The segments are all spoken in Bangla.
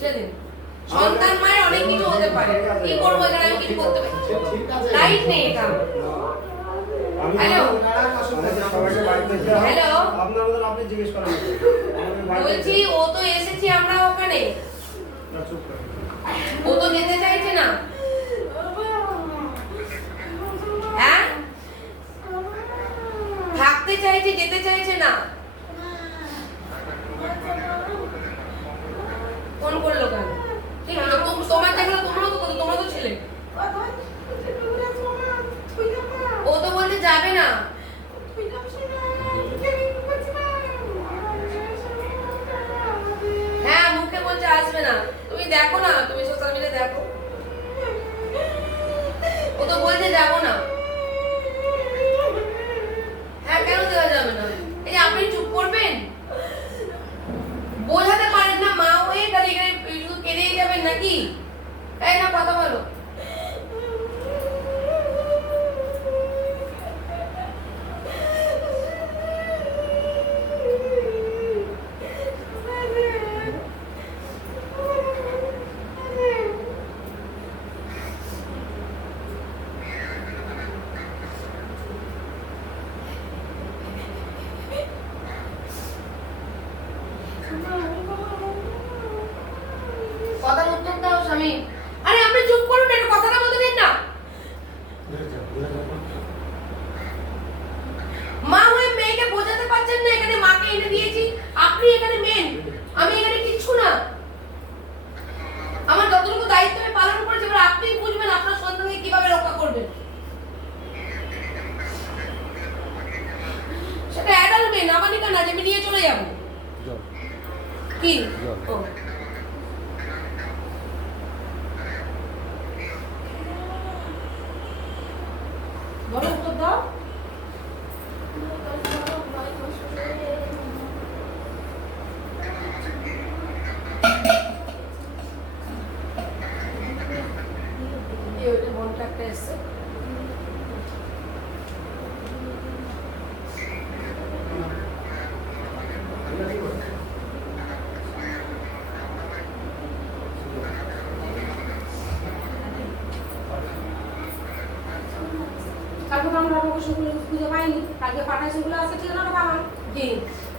ছেড়ে দিন। সন্তান মায়ের অনেক কিছু হতে পারে, কি করবো এখানে আমি কিছু করতে পারি, রাইট নেই এটা। হ্যালো হ্যালো, আপনি জিজ্ঞেস করেন বলছি ও তো এসেছি আমরা ওখানে, ও তো যেতে চাইছে না। হ্যাঁ থাকতে চাইছে, যেতে চাইছে না। ফোন করলো কেন? ঠিক আছে তোমার দেখলো, তোমরা তো ছেলে। ও তো বলতে যাবে না। হ্যাঁ মুখে বলছে আসবে না, তুমি দেখো না, তুমি সোশ্যাল মিডিয়া দেখো। ও তো বলতে যাবো না। হ্যাঁ কেন দেওয়া যাবে না? এই যে আপনি চুপ করবেন, বোঝাতে পারেন না মা হয়ে, তাহলে এখানে শুধু কেঁদেই যাবেন নাকি? এই না কথা বলো। কথার উত্তর দাও স্বামী। আরে আপনি চুপ করুন, একটু কথাটা বলতে দিন না। মা হয়ে মেয়েকে বোঝাতে পারছেন না, এখানে মাকে এনে দিয়েছি, আপনি এখানে মেন, আমি এখানে কিচ্ছু না। আমার যতটুকু দায়িত্ব আমি পালন করেছি, এবার আপনিই বুঝবেন আপনার সন্তানকে কিভাবে রক্ষা করবেন। সেটা অ্যাডাল্ট মেয়ে, নাবালিকা না যে আমি নিয়ে চলে যাবো। কি ও বলো, উত্তর দাও। এই ওইটা মনটা একটা এসছে। কালকে তো আমরা অবশ্য খুঁজে পাইনি, কালকে পাঠাইছিগুলো আছে ঠিকানাটা পালাম। জি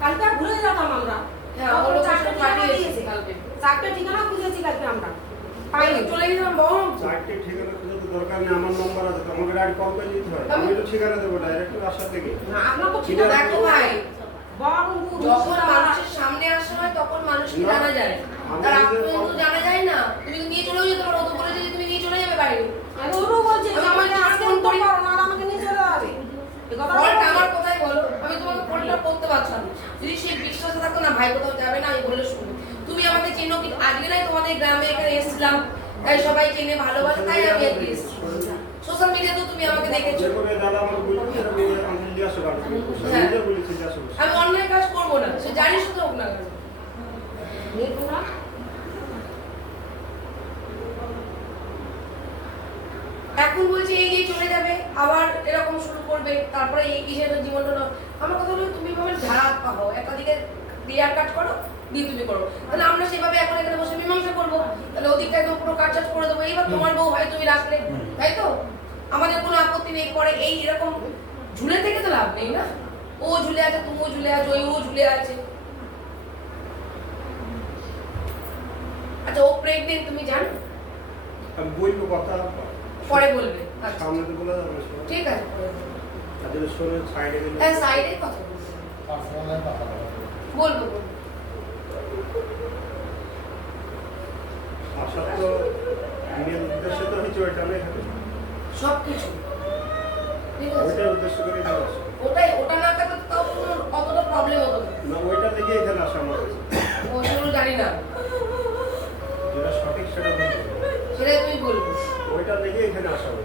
কালকে আর ভুলে যেতাম আমরা। হ্যাঁ ওগুলো চারটে পাঠিয়েছি কালকে, চারটে ঠিকানা খুঁজেছি কালকে আমরা, পাইনি। চলে গেলাম বড়। চারটে ঠিকানা খুঁজে তো দরকার নেই, আমার নম্বর আছে তো, আমাকে ডাইরেক্ট কল করে দিতে হয়। আমি তো ঠিকানা দেবো ডাইরেক্ট আসার থেকে। না আপনার তো ঠিকানা দেখো ভাই, বহরমপুর যখন মানুষের সামনে আসা হয় তখন মানুষকে জানা যায়, আর আপনি কিন্তু জানা যায় না। তুমি নিয়ে চলেও যেতে পারো, ও তো বলেছে যে তুমি নিয়ে চলে যাবে বাইরে। আমি ওরও বলছি যে আমি আমাকে আমার আজকে ফোন ফোন করি। করো না, আর আমাকে নিয়ে চলে যাবে। এই কথা ফোনটা আমার কথাই বলো, আমি তোমাকে ফোনটা করতে পারছিলাম না। যদি সেই বিশ্বাসে থাকো না ভাই কোথাও যাবে না, আমি বললে শুনবে। তুমি আমাকে চেনো কি? আজকে নাই তোমাদের গ্রামে এখানে এসেছিলাম, তাই সবাই চেনে ভালোবাসে, তাই আমি আজকে এসেছি। সোশ্যাল মিডিয়াতে তুমি আমাকে দেখেছো। যে করে দাদা আমার বলছে সেটা বলে আমি নিয়ে আসো কালকে। হ্যাঁ। নিজে বলেছি যে আসো। আমি অন্যায় কাজ করবো না, সে জানি শুধু হোক না কেন। নিয়ে তোমরা এখন বলছে এই যে চলে যাবে, আবার এরকম শুরু করবে, তারপরে এই কিসের জীবনটা না। আমার কথা হলো তুমি ভাবে ধারা পাবো, একটা দিকে ক্লিয়ার কাট করো, দিয়ে তুমি করো। তাহলে আমরা সেভাবে এখন এখানে বসে মীমাংসা করবো, তাহলে ওদিকটা একদম পুরো কাজ করে দেবো। এইবার তোমার বউ হয় তুমি রাখলে, তাই তো? আমাদের কোনো আপত্তি নেই। পরে এই এরকম ঝুলে থেকে তো লাভ নেই না। ও ঝুলে আছে, তুমিও ঝুলে আছো, ও ঝুলে আছে। আচ্ছা ও প্রেগনেন্ট তুমি জানো? আমি বলবো কথা পরে বলবে। আচ্ছা সামনে তো বলা যাবে না। ঠিক আছে, পরে বলবে। আচ্ছা শোনে সাইডে গেলে হ্যাঁ সাইডে কথা বলবো। বলবো আশা তো মেন উদ্দেশ্য তো হচ্ছে ওইটা না, এখানে সব কিছু ঠিক আছে। ওইটার উদ্দেশ্য করে এখানে আসা। ওটা না থাকলে তো তাও কোনো অতটা প্রবলেম হতো না। না ওইটা থেকে এখানে আসা আমার কাছে। ও সেগুলো জানি না, যেটা সঠিক সেটা বলতে হবে। সেটাই তুমি বলবে। ওইটা থেকে এখানে আসা হবে।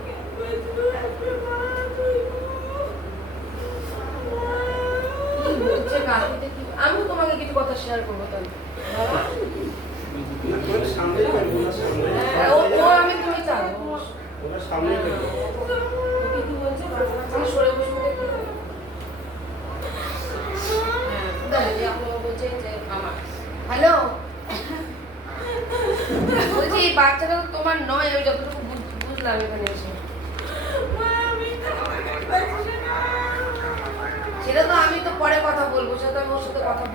কি বলছে কাকিতে কি? আমিও তোমাকে কিছু কথা শেয়ার করবো তাহলে। ওর সামনেই করবো না, সামনে হ্যাঁ, ও আমি তুমি চাও ওরা সামনেই করবো। কি বলছে আমি সরে বসবো দেখি। হ্যাঁ, আপনি বলছেন যে আমার হ্যালো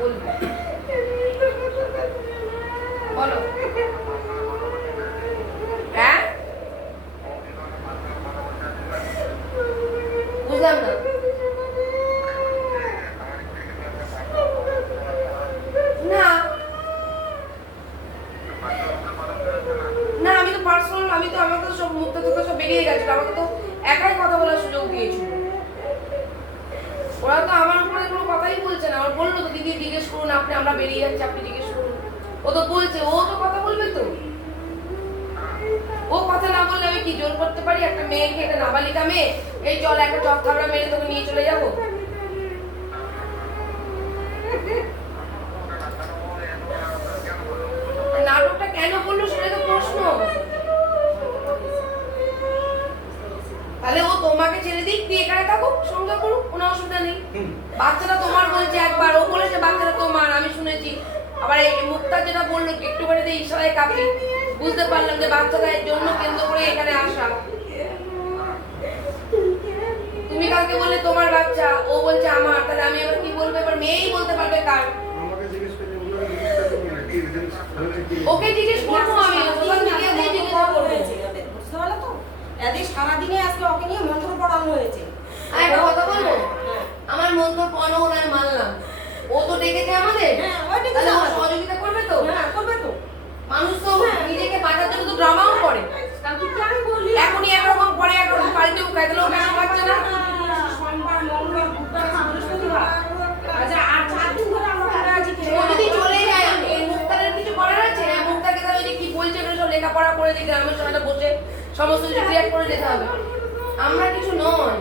বলবে বলো। হ্যাঁ বুঝলাম না। না না আমি তো পার্সোনাল, আমি তো আমাকে তো সব মুখটা থেকে সব বেরিয়ে গেছিল, আমাকে তো একাই কথা বলার সুযোগ দিয়েছিল। ওরা তো আমার উপরে কোনো কথাই বলছে না। আমার বললো তো দিদি জিজ্ঞেস করুন, আপনি আমরা বেরিয়ে যাচ্ছি আপনি জিজ্ঞেস করুন। ও তো বলছে, ও তো কথা বলবে তো। ও কথা না বললে আমি কি জোর করতে পারি একটা মেয়েকে, একটা নাবালিকা মেয়ে, এই চল একটা চক থাবড়া মেরে তোকে নিয়ে চলে যাবো? নাটকটা কেন বললো সেটা তো প্রশ্ন। তাহলে ও তোমাকে ছেড়ে দিক, দিয়ে এখানে থাকুক, সঙ্গে করুক, কোনো অসুবিধা নেই। বাচ্চাটা তোমার বলছে একবার, ও বলেছে বাচ্চাটা তোমার, আমি শুনেছি। আবার এই মুক্তা যেটা বললো একটুখানি দিয়ে ইশারায় কাঁপি, বুঝতে পারলাম যে বাচ্চাটার জন্য কেন্দ্র করে এখানে আসা। তুমি কালকে বললে তোমার বাচ্চা, ও বলছে আমার, তাহলে আমি এবার কি বলবো? এবার মেয়েই বলতে পারবে কার। আমাকে জিজ্ঞেস করলে ওনাকে জিজ্ঞেস করলে কি জিনিস হয়েছে কি? ওকে জিজ্ঞেস করবো আমি, সোশ্যাল মিডিয়াতে জিজ্ঞেস করবো। বুঝতে পারলে তো? এদের সারাদিনে আজকে ওকে নিয়ে মন্ত্র পড়ানো হয়েছে। আর একটা কথা বলবো, আমার মন তো পড়ো না মানলাম, ও তো ডেকেছে আমাদের, হ্যাঁ, ওই ডেকেছে তাহলে ও আমাদের। সহযোগিতা করবে তো। হ্যাঁ, করবে তো। মানুষ তো নিজেকে বাঁচার জন্য তো ড্রামাও করে। কালকে কি আমি বলি? এখনই একরকম পরে একরকম পাল্টেও খাই, তাহলে ও কেন পাচ্ছে না? সোমবার, মঙ্গলবার, বুধবার, বৃহস্পতিবার। আচ্ছা, আর 4 দিন ধরে আমরা ঘরে আছি। ও যদি চলে যায়, এই মুক্তারের কিছু করার আছে? মুক্তাকে তাহলে ওই যে কি বলছে এগুলো সব লেখাপড়া করে দিতে, আমার সঙ্গে বসে সমস্ত কিছু ক্লিয়ার করে যেতে হবে। আমরা কিছু নয়,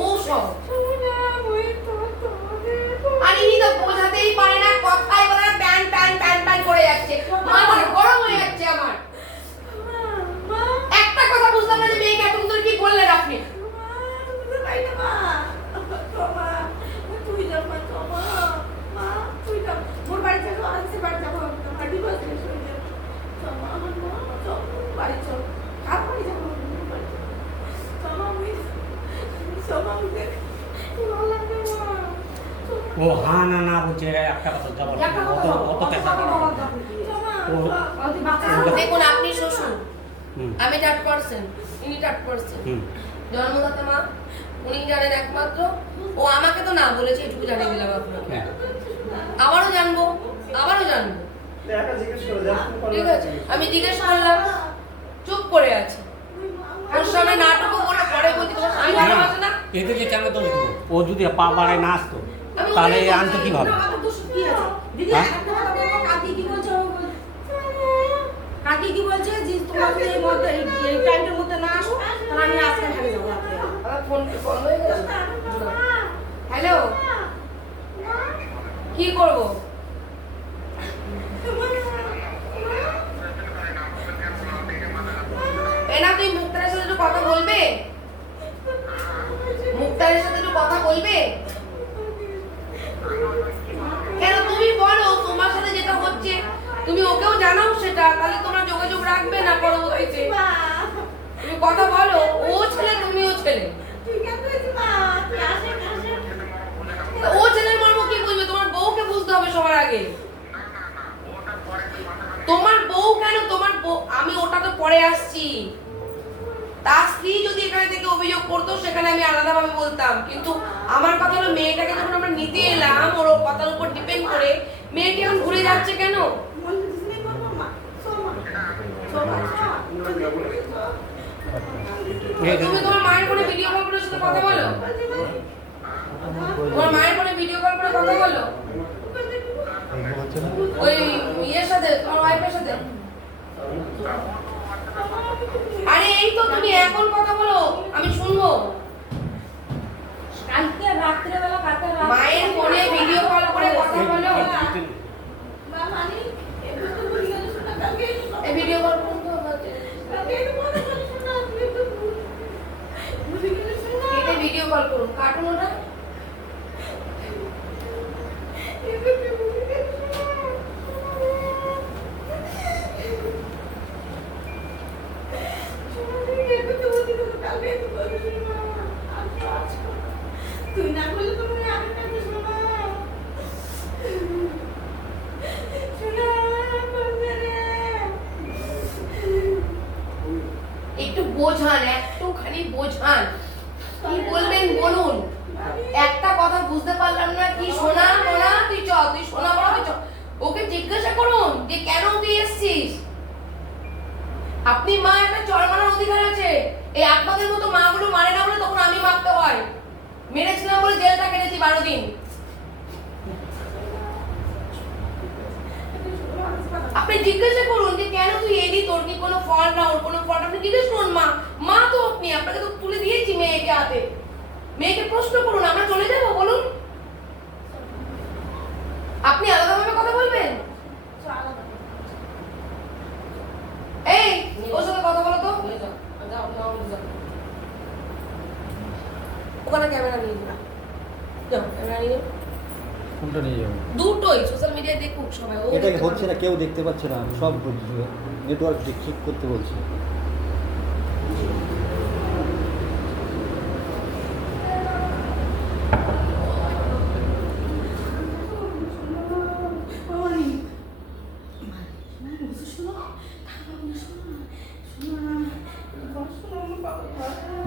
ও সব। আর ইনি তো বোঝাতেই পারে না, কথাই বলে না, প্যান প্যান প্যান প্যান করে যাচ্ছে, মাথা গরম হয়ে যাচ্ছে আমার। একটা কথা বুঝলাম না যে মেয়েকে এত সুন্দর কি বললেন আপনি? ও হ্যাঁ না না বলছে একটা কথা জবাব একটা অত কথা অত পেশা করা দেখুন আপনি শ্বশুর, হুম আমি 3%, ইনি 3%। হুম জন্মদাতা মা, উনি জানেন একমাত্র। ও আমাকে তো না বলেছে, এটুকু জানিয়ে দিলাম আপনাকে। হ্যাঁ। আবারও জানবো, আবারও জানবো। একা জিজ্ঞেস করে যাও। ঠিক আছে, আমি জিজ্ঞেস করলাম, চুপ করে আছে। ওর সামনে নাটকও করে পরে বলছি তোমার স্বামী ভালোবাসে না। এদেরকে কেন তো দেবো? ও যদি পা বাড়ায় না আসতো আমি তাহলে ওটাই আনতো বলছি। কিভাবে? দিদি হ্যাঁ? একটা কথা বলবো, কাকি কি বলছে? কাকি কি বলছে যে তোমরা যদি এই মধ্যে এই টাইমের মধ্যে না আসো তাহলে আমি আজকে ঢাকা যাবো রাত্রে। আমার ফোন বন্ধ হয়ে গেছে। হ্যালো, কি করবো? এনা তুই মুক্তারের সাথে একটু কথা বলবে? মুক্তারের সাথে একটু কথা বলবে? কেন তুমি বলো তোমার সাথে যেটা হচ্ছে, তুমি ওকেও জানাও সেটা, তাহলে তোমরা যোগাযোগ রাখবে না পরবর্তীতে। তুমি কথা বলো, ও ছেলে তুমিও ছেলে। ও ছেলের মর্ম কি বুঝবে? তোমার বউকে বুঝতে হবে সবার আগে। তোমার বউ কেন, তোমার বউ, আমি ওটা তো পরে আসছি। তার স্ত্রী যদি এখানে থেকে অভিযোগ করতো সেখানে আমি আলাদাভাবে বলতাম, কিন্তু আমার কথা হলো মেয়েটাকে যখন আমরা নিতে এলাম ওর কথার উপর ডিপেন্ড করে, মেয়েটি এখন ঘুরে যাচ্ছে কেন? তুমি তোমার মায়ের ফোনে ভিডিও কল করে সাথে কথা বলো, তোমার মায়ের ফোনে ভিডিও কল করে কথা বলো ওই ইয়ের সাথে, তোমার ওয়াইফের সাথে। আরে এই তো তুমি এখন কথা বলো, আমি শুনবো। কালকে রাত্রেবেলা মায়ের ফোনে ভিডিও কল করে কথা বলো। এই ভিডিও কল করুন তো, কেটে ভিডিও কল করুন, কাটুন ওটা। তুই না বললে তো আমি আগে শান, কি বলবেন বলুন। একটা কথা বুঝতে পারলাম না, কি সোনা মোনা তুই চ, তুই সোনা মোনা তুই চ। ওকে জিজ্ঞাসা করুন যে কেন তুই এসেছিস। আপনি মা, একটা চড় মারার অধিকার আছে। এই আপনাদের মতো মাগুলো মারে না বলে তখন আমি মারতে হয়। মেরেছিলাম বলে জেলটা কেটেছি 12 দিন। আপনি জিজ্ঞাসা করুন যে কেন তুই এলি, তোর কি কোনো ফল্ট না, ওর কোনো ফল্ট, আপনি জিজ্ঞেস করুন। মা তো আপনি, আপনাকে তো তুলে দিয়েছি মেয়েকে হাতে। মেয়েকে প্রশ্ন করুন, আমরা চলে যাবো বলুন। আপনি আলাদাভাবে কথা বলবেন? এই ওর সাথে কথা বলো তো। ওখানে ক্যামেরা নিয়ে যাও, যাও ক্যামেরা নিয়ে যাও। কোনটা নিয়ে যাবো? দুটোই সোশ্যাল মিডিয়ায় দেখুক সবাই। ও এটা দেখতে হচ্ছে না, পারবে। কেউ দেখতে পাচ্ছে না, সব নেটওয়ার্ক ঠিক করতে বলছে।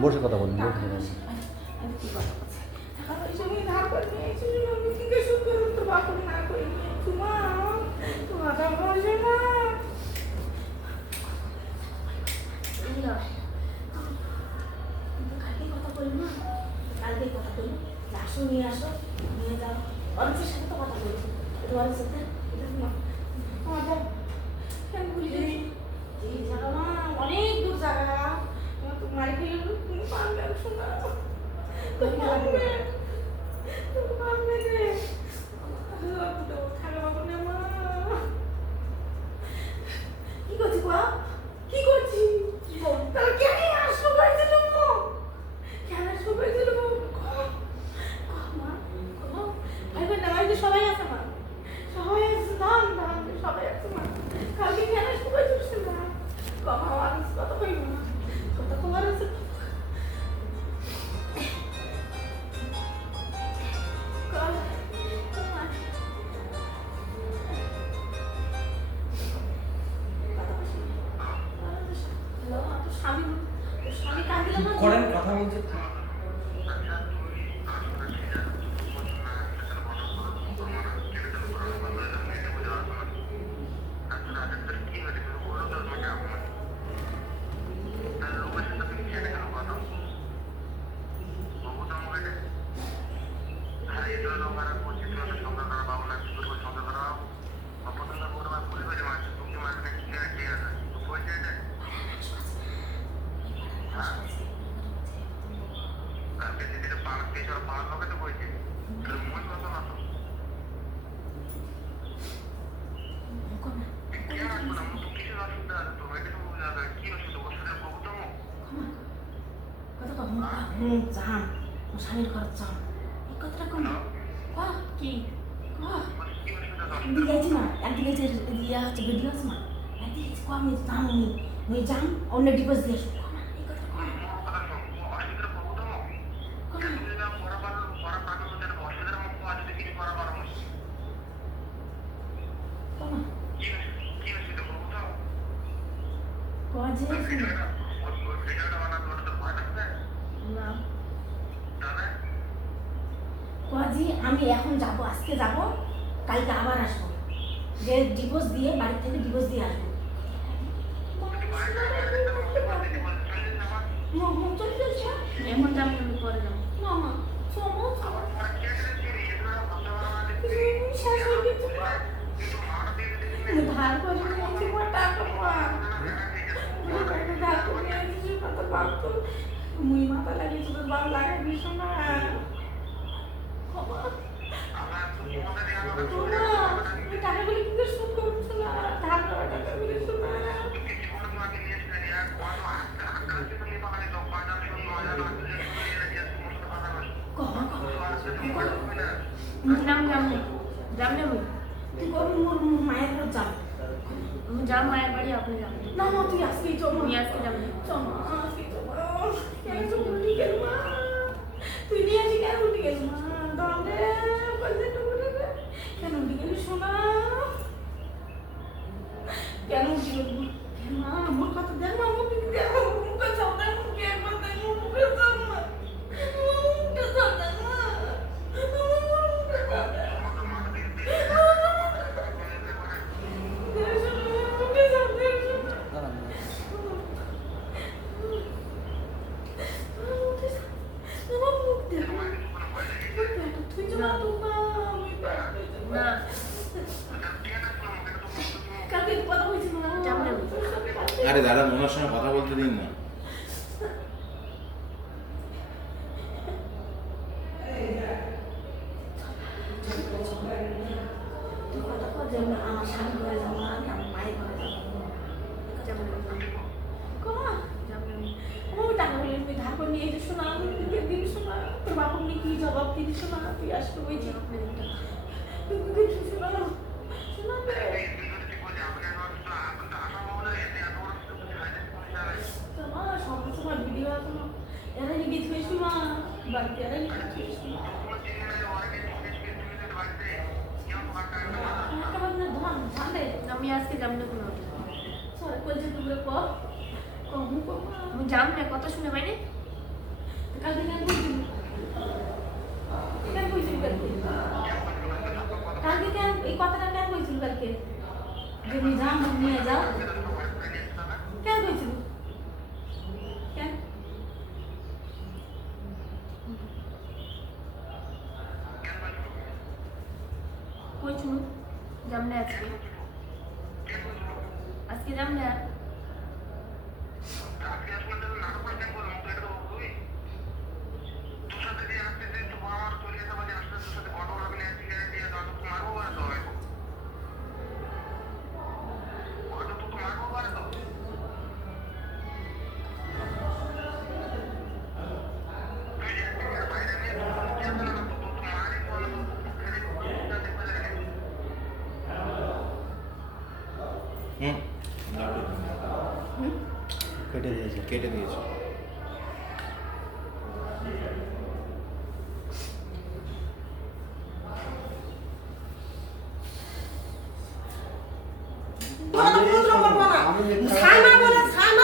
বসে কথা বলুন, বসে কথা বলুন। নিয়ে আসো, নিয়ে যাও, অনেকের সাথে তো কথা বলছি, তোমার সাথে এই জায়গা মা অনেক দূর জায়গা, তোমার খেলে তুমি পারবে শোনা, তুমি পারবে, তুমি পারবে রে, থাকা পাবো না মা। কি করছি বা, কি করছি, তাহলে কেন আসবো বাড়িতে ঢুকবো, কেন আসবো বাড়িতে ঢুকবো, মা ভাই বোন বাড়িতে সবাই আছে মা, সবাই আছে, ধান ধান সবাই আছে মা, কালকে কেন আসবো বাড়িতে ঢুকছে মা, বাবা আমার কথা কই মা, কথা তোমার আছে স্বামী কাঁদিল না করেন কথা বলতে। যান স্বামীর ঘর যান এই কথাটা কোন কি দিয়েছি না একদিকে যে ইয়া হচ্ছে ভিডিও আছে না একদিকে আমি যান উনি যান অন্য ডিভোর্স দিয়ে আসবো এই কথা কোয়াজি আমি এখন যাব, আজকে যাব, কালকে আবার আসবো, যে ডিভোর্স দিয়ে বাড়ি থেকে ডিভোর্স দিয়ে আসবো। এখন যাবো, পরে যাবো মামা ধার করে নিয়েছি টাকা মুই মাথা লাগিয়েছি তোর বাবা লাগাবি শোনা টাকাগুলো কিন্তু শোধ করছো না, ধার করা টাকাগুলো শোনা মায়ের ঘর যাও, যাও মায়ের বাড়ি, আপনি যাবেন না না তুই আজকেই চল, নিয়ে আজকে যাবেন কেন উল্টি গেল মা, তুই নিয়ে আসি কেন উল্টি গেল মা, দমে কেন উল্টি গেলি শোনা, কেন উল্টি গেল মা, আমার কথা দেখ মা, মুখে দেখ, মুখে চাও দেখ, মুখে একবার দেখ, মুখে চাও তোমার মুখ দেখো তুই যা তোমার না কালকে কথা বলছি না যাব না আরে দাদা ওনার সঙ্গে কথা বলতে দিন না। আমার স্বামী ঘরে যাবো না আমি আমার মায়ের ঘরে যাবো যাব না কমা যাব না ও টাকা বলে তুই ধার করে নিয়ে এসে শোনা দিন শোনা তোর বাবা নিয়ে কি জবাব দিবি শোনা তুই আসতে ওই যে শোনা শোনা তোমার সব সময় ভিডিও আছে না এরা লিখে থুয়েছি মা বাড়িতে এরা লিখে থুয়েছি আমি আজকে যাব না কোনো সরে কলছে তুমি কম কম আমি যাব না কথা শুনে বাইরে কালকে কেন বলছিস কেন বলছিস কালকে কেন এই কথাটা কেন বলছিস কালকে যে নিয়ে যা নিয়ে যা কেন বলছিস কেন কই শুনো যাব না আজকে যাব না কেটে দিয়েছে। কেটে দিয়েছে। সাইমা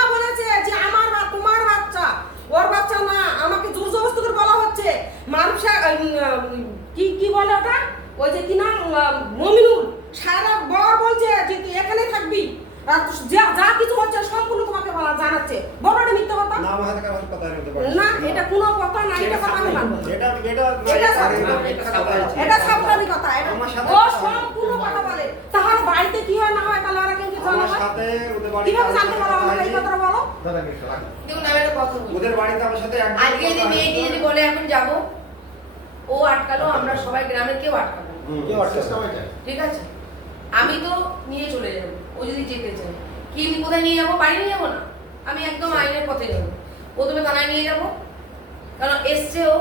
বলেছে যে আমার তোমার বাচ্চা ওর বাচ্চা না আমাকে জোর জবরদস্তি করে বলা হচ্ছে মানুষ কি বলে ওটা ওই যে কি নাম মমিনুল সারা বর বলছে যে তুই এখানে থাকবি আর যা কিছু হচ্ছে সম্পূর্ণ তোমাকে বলা জানাচ্ছে বড়টা মিথ্যা কথা না আমার হাতে কারো কথা বলতে পারি না এটা কোনো কথা না এটা কথা আমি মানবো না। এটা এটা সাবধানী কথা এটা আমার সাথে ও সম্পূর্ণ কথা বলে তাহলে বাড়িতে কি হয় না হয় তাহলে ওরা কেউ কিছু জানে আমার না সাথে ওদের বাড়িতে কিভাবে জানতে পারো আমাকে এই কথাটা বলো দেখুন আমি একটা কথা বলি ওদের বাড়িতে আমার সাথে একদম আজকে যদি মেয়েটি যদি বলে এখন যাবো ও আটকালো আমরা সবাই গ্রামের কেউ আটকাবো ঠিক আছে আমি তো নিয়ে চলে যাবো ও যদি যেতে চায় কিন্তু কোথায় নিয়ে যাবো বাড়ি নিয়ে যাবো না আমি একদম আইনের পথে যাবো প্রথমে থানায় নিয়ে যাবো কারণ এসছেও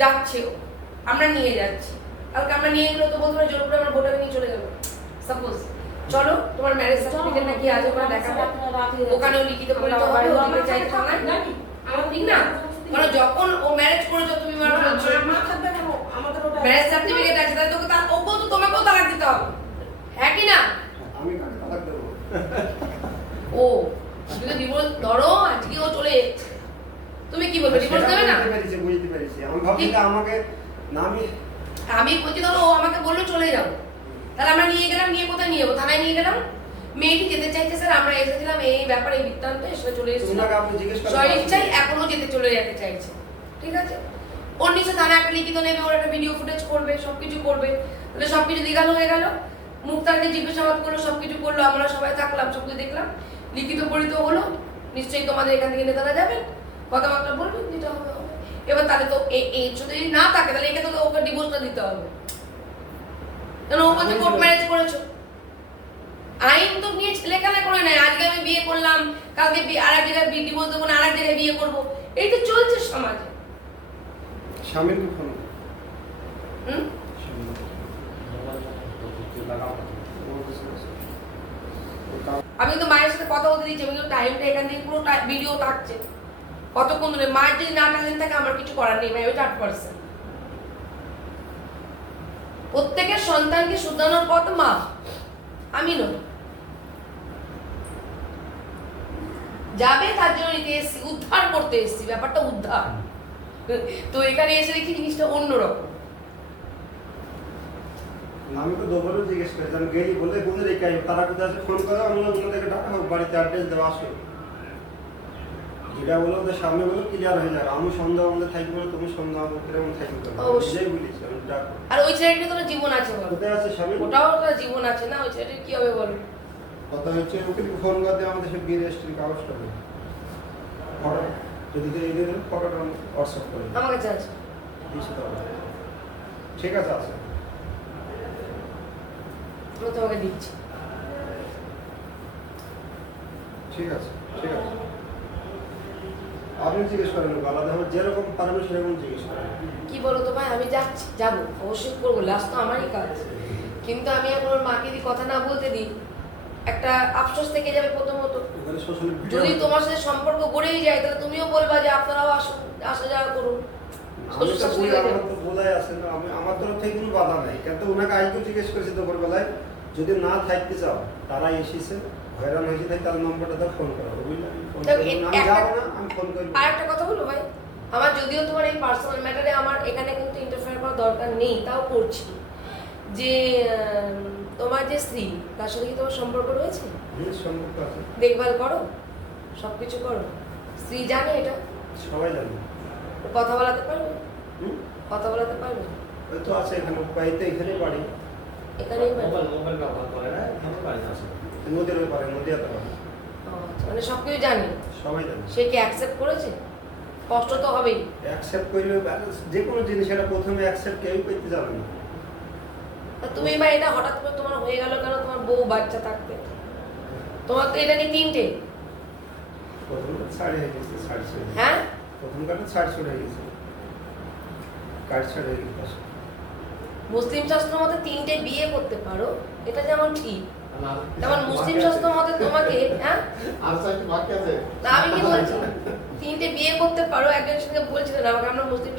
যাচ্ছেও আমরা নিয়ে যাচ্ছি কালকে আমরা নিয়ে গেলেও তো বলতে পারি জোর করে আমরা ভোটারে নিয়ে চলে যাবো সাপোজ চলো তোমার ম্যারেজ সার্টিফিকেট নাকি আছে ওখানে দেখাবো ওখানেও লিখিত পরিচয় হবে ও দিতে চাই থানায় আমার ঠিক না কারণ যখন ও ম্যারেজ করেছো তুমি ম্যারেজ সার্টিফিকেট আছে তাহলে তোকে তার ওকেও তো তোমাকেও তালাক দিতে হবে হ্যাঁ কি না আমি কাকে তালাক দেবো ও তুমি তো ডিভোর্স ধরো আজকে ও চলে যাচ্ছে তুমি কি বলবে ডিভোর্স দেবে না বুঝতে পেরেছি আমি ভাবছি যে আমাকে না আমি বলছি ধরো ও আমাকে বললো চলে যাবো তাহলে আমরা নিয়ে গেলাম নিয়ে কোথায় নিয়ে যাবো থানায় নিয়ে গেলাম মেয়েটি যেতে চাইছে স্যার আমরা এসেছিলাম এই ব্যাপারে এই বৃত্তান্ত এসে চলে এসেছিলাম তোমাকে আপনি জিজ্ঞেস করেন স্বইচ্ছাই এখনো চলে যেতে চাইছে ঠিক আছে ওর নিচে থানায় একটা লিখিত নেবে ওর একটা ভিডিও ফুটেজ করবে সবকিছু করবে তাহলে সবকিছু দিঘাল হয়ে গেল মুক্তারকে জিজ্ঞাসাবাদ করলো সবকিছু করলো আমরা সবাই থাকলাম সবকিছু দেখলাম লিখিত পরিত হলো নিশ্চয়ই তোমাদের এখান থেকে নেতারা যাবেন কথাবার্তা বলবেন যেটা হবে হবে এবার তাহলে তো এই যদি না থাকে তাহলে একে তো ওকে ডিভোর্সটা দিতে হবে কারণ ও বলছে কোর্ট ম্যারেজ করেছো আইন তো নিয়ে ছেলেখানা করে নেয় আজকে আমি বিয়ে করলাম কালকে আর এক জায়গায় ডিভোর্স দেবো না আর এক জায়গায় বিয়ে করবো এই তো চলছে সমাজে স্বামীর ফোন হুম আমি তো মায়ের সাথে কথা বলতে দিচ্ছি আমি কিন্তু টাইমটা এখান থেকে পুরো ভিডিও থাকছে কতক্ষণ ধরে মায়ের যদি না টাইম থাকে আমার কিছু করার নেই ভাই ওইটা 8%। প্রত্যেকের সন্তানকে শুধানোর পথ মা আমি নই যাবে তার জন্য নিতে এসেছি উদ্ধার করতে এসেছি ব্যাপারটা উদ্ধার তো এখানে এসে দেখি জিনিসটা অন্যরকম আমি তো দুবারও জিজ্ঞেস করেছি আমি গেলি বলে বলে রেখে তারা কোথায় আছে ফোন করে আমরা ওনাদেরকে ডাকা হোক বাড়িতে অ্যাড্রেস দেওয়া আসো এটা বলো যে সামনে বলো ক্লিয়ার হয়ে যাবে। আমি সন্ধ্যা আমাদের থাকি বলে তুমি সন্ধ্যা আমাদের কিরকম থাকি অবশ্যই। সেটাই বলেছি আমি ডাকো। আর ওই ছেলেটির তো জীবন আছে বলো, কোথায় আছে স্বামী? ওটাও একটা জীবন আছে না, ওই ছেলেটির কি হবে বলো? কথা হচ্ছে ওকে ফোন করে দিয়ে আমাদের সব বিয়ে রেজিস্ট্রির কাগজটা দেবে ফটো, যদি এই দিন ফটোটা হোয়াটসঅ্যাপ করে দিই। আমার কাছে আছে। দিচ্ছি তো ঠিক আছে আছে আমি তোমাকে দিচ্ছি। ঠিক আছে ঠিক আছে। আপনি জিজ্ঞেস করেন আলাদা হবে যেরকম পারবেন সেরকম জিজ্ঞেস করেন। কি বলো তো ভাই, আমি যাচ্ছি, যাবো অবশ্যই করবো, লাস্ট তো আমারই কাজ। কিন্তু আমি এখন ওর মাকে যদি কথা না বলতে দিই, একটা আফসোস থেকে যাবে প্রথমত। এখানে সোশ্যাল যদি তোমার সাথে সম্পর্ক গড়েই যায় তাহলে তুমিও বলবা যে আপনারাও আসুন, আসা যাওয়া করুন। আমি তো বলি, আমার তো বলাই আছে না, আমি আমার তরফ থেকে কোনো বাধা নাই। কিন্তু ওনাকে আজকে জিজ্ঞেস করেছি দুপুরবেলায়, যদি না থাকতে চাও তারা এসেছে হয়রান হয়েছে তাই তার নম্বরটা দাও, ফোন করো। বুঝলাম ফোন করবো না, আমি যাবো না, আমি ফোন করবো। আর একটা কথা বলো ভাই, আমার যদিও তোমার এই পার্সোনাল ম্যাটারে আমার এখানে কিন্তু ইন্টারফেয়ার করার দরকার নেই, তাও করছি। যে তোমার যে স্ত্রী, তার সাথে কি তোমার সম্পর্ক রয়েছে? সম্পর্ক আছে, দেখভাল করো, সব কিছু করো। স্ত্রী জানে এটা? সবাই জানে। ও কথা বলাতে পারবে? হুম? কথা বলাতে পারবে? ওই তো আছে এখানে, বাড়িতে এখানেই বাড়ি, এখানেই পারবে? মোবাইল ব্যবহার করে না, আমার বাড়িতে আছে। নদীর ওই পারে, নদীয়াতে পারে, ও আচ্ছা, মানে সব কিছু জানে। সবাই জানে। সে কি অ্যাকসেপ্ট করেছে? কষ্ট তো হবেই। অ্যাকসেপ্ট করলে যে কোনো জিনিস এটা প্রথমে অ্যাকসেপ্ট কেউই করতে যাবে না। তা তুমি বা এটা হঠাৎ করে তোমার হয়ে গেল কেন? তোমার বউ বাচ্চা থাকতে, তোমার তো এটা নিয়ে তিনটে। প্রথম ছাড় হয়ে গেছে, ছাড় ছেড়ে হ্যাঁ, প্রথম কাটা ছাড় ছড়ে গেছে, কাট ছাড় হয়ে গেছে। মুসলিম শাস্ত্র মতে তিনটে বিয়ে করতে পারো, এটা যেমন ঠিক, তেমন মুসলিম শাস্ত্র মতে তোমাকে, হ্যাঁ আর সাইড বাকি আছে। না আমি কি বলছি, তিনটে বিয়ে করতে পারো। একজনের সঙ্গে বলছিলেন আমাকে, আমরা মুসলিম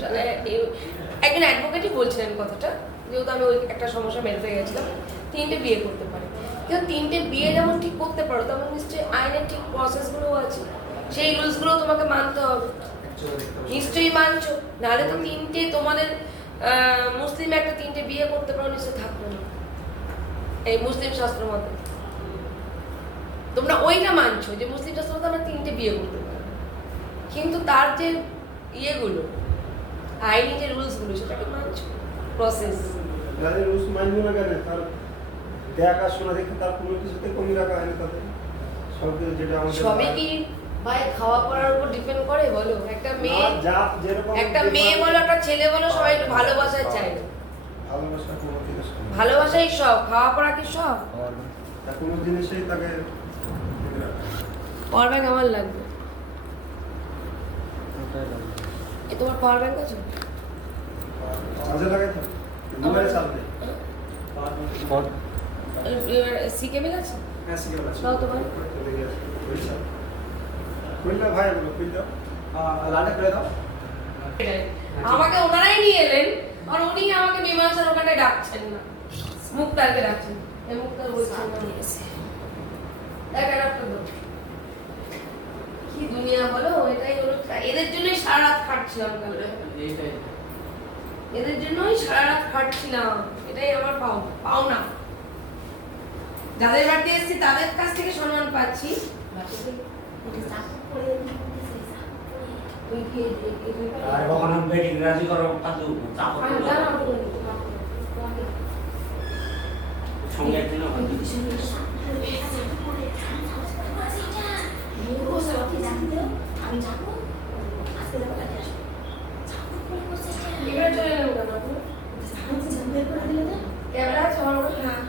একজন অ্যাডভোকেটই বলছিলেন কথাটা, যেহেতু আমি ওই একটা সমস্যা মেটাতে গেছিলাম, তিনটে বিয়ে করতে পারে। কিন্তু তিনটে বিয়ে যেমন ঠিক করতে পারো, তেমন নিশ্চয়ই আইনের ঠিক প্রসেসগুলোও আছে, সেই রুলসগুলো তোমাকে মানতে হবে। নিশ্চয়ই মানছো, নাহলে তো তিনটে তোমাদের মুসলিম একটা তিনটে বিয়ে করতে পারো নিশ্চয়ই থাকবে না এই মুসলিম শাস্ত্র মতে। তোমরা ওইটা মানছো যে মুসলিম শাস্ত্র মতে আমরা তিনটে বিয়ে করতে পারবো, কিন্তু তার যে ইয়েগুলো, আইনি যে রুলসগুলো, সেটাকে মানছো, প্রসেস। যাদের রুলস মানবো না কেন, তার দেখা শোনা দেখে তার কোনো কিছুতে কমি রাখা হয়নি তাদের, সব কিছু যেটা আমাদের সবই কি ভাই খাওয়া পড়ার উপর ডিপেন্ড করে বলো? একটা মেয়ে, একটা মেয়ে বলো, একটা ছেলে বলো, সবাই একটু ভালোবাসায় চায়। ভালোবাসা কোনো জিনিস না। ভালোবাসাই সব, খাওয়া পড়া কি সব? তা কোনো জিনিসেই তাকে পাওয়ার ব্যাংক আমার লাগবে। ওটাই লাগবে। এ তোমার পাওয়ার ব্যাংক আছে? চার্জে লাগাই তো মোবাইলে চার্জ নেই। সি কেবল আছে? হ্যাঁ সিগন্যাল আছে। দাও তো ভাই। চলে গেছে বুঝছো, খুললে ভাই বলো খুললো লাইনে করে দাও। আমাকে ওনারাই নিয়ে এলেন, আর উনি আমাকে মীমাংসার ওখানে ডাকছেন না, মুক্তারকে ডাকছেন। এই মুক্তার বলছেন না দেখা ডাক্তার দাও। কি দুনিয়া বলো, এটাই হলো। এদের জন্যই সারা রাত খাটছিলাম কালকে, এদের জন্যই সারা রাত খাটছিলাম। এটাই আমার পাওনা। যাদের বাড়িতে এসেছি তাদের কাছ থেকে সম্মান পাচ্ছি। আর কখনো বেটি রাজি করো কাজু চাপড় সঙ্গে একদিন এবারে চলে এলাম কেন আপনি? ক্যামেরা আছে আমার ওখানে? হ্যাঁ।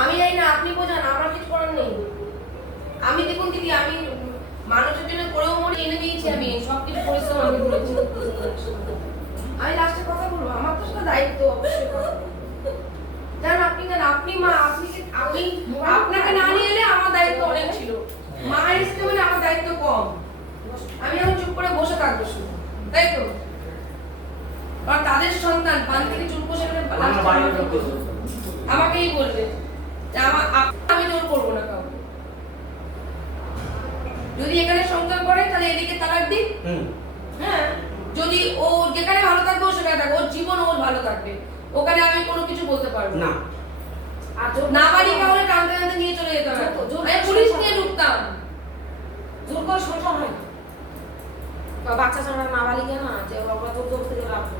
আমি জানি না, আপনি বোঝান, আমার কিছু করার নেই। আমি দেখুন দিদি, আমি মানুষের জন্য করেও মনে এনে দিয়েছি, আমি সবকিছু পরিশ্রম আমি করেছি। আমি লাস্টে কথা বলবো, আমার তো সেটা দায়িত্ব অবশ্যই করা। জান আপনি জান, আপনি মা, আমি আপনাকে না নিয়ে এলে আমার দায়িত্ব অনেক ছিল। মা এসেছে মানে আমার দায়িত্ব কম। আমি এখন চুপ করে বসে থাকবো শুধু, তাই তো? আর তাদের সন্তান পান থেকে চুপ বসে আমাকেই বলবে যে আমি জোর করবো না কাউকে। যদি এখানে সংসার করে তাহলে এদিকে তালাক দিক। হ্যাঁ, যদি ও যেখানে ভালো থাকবে ও সেখানে থাকবে, ওর জীবন ওর ভালো থাকবে, ওখানে আমি কোনো কিছু বলতে পারবো না। আর জোর নাবালিকা হলে টানতে টানতে নিয়ে চলে যেতাম আমি পুলিশ নিয়ে ঢুকতাম জোর করে সংসার হয় না। বা বাচ্চা ছাড়া নাবালিকা না যে আমরা জোর জোর থেকে রাখবো।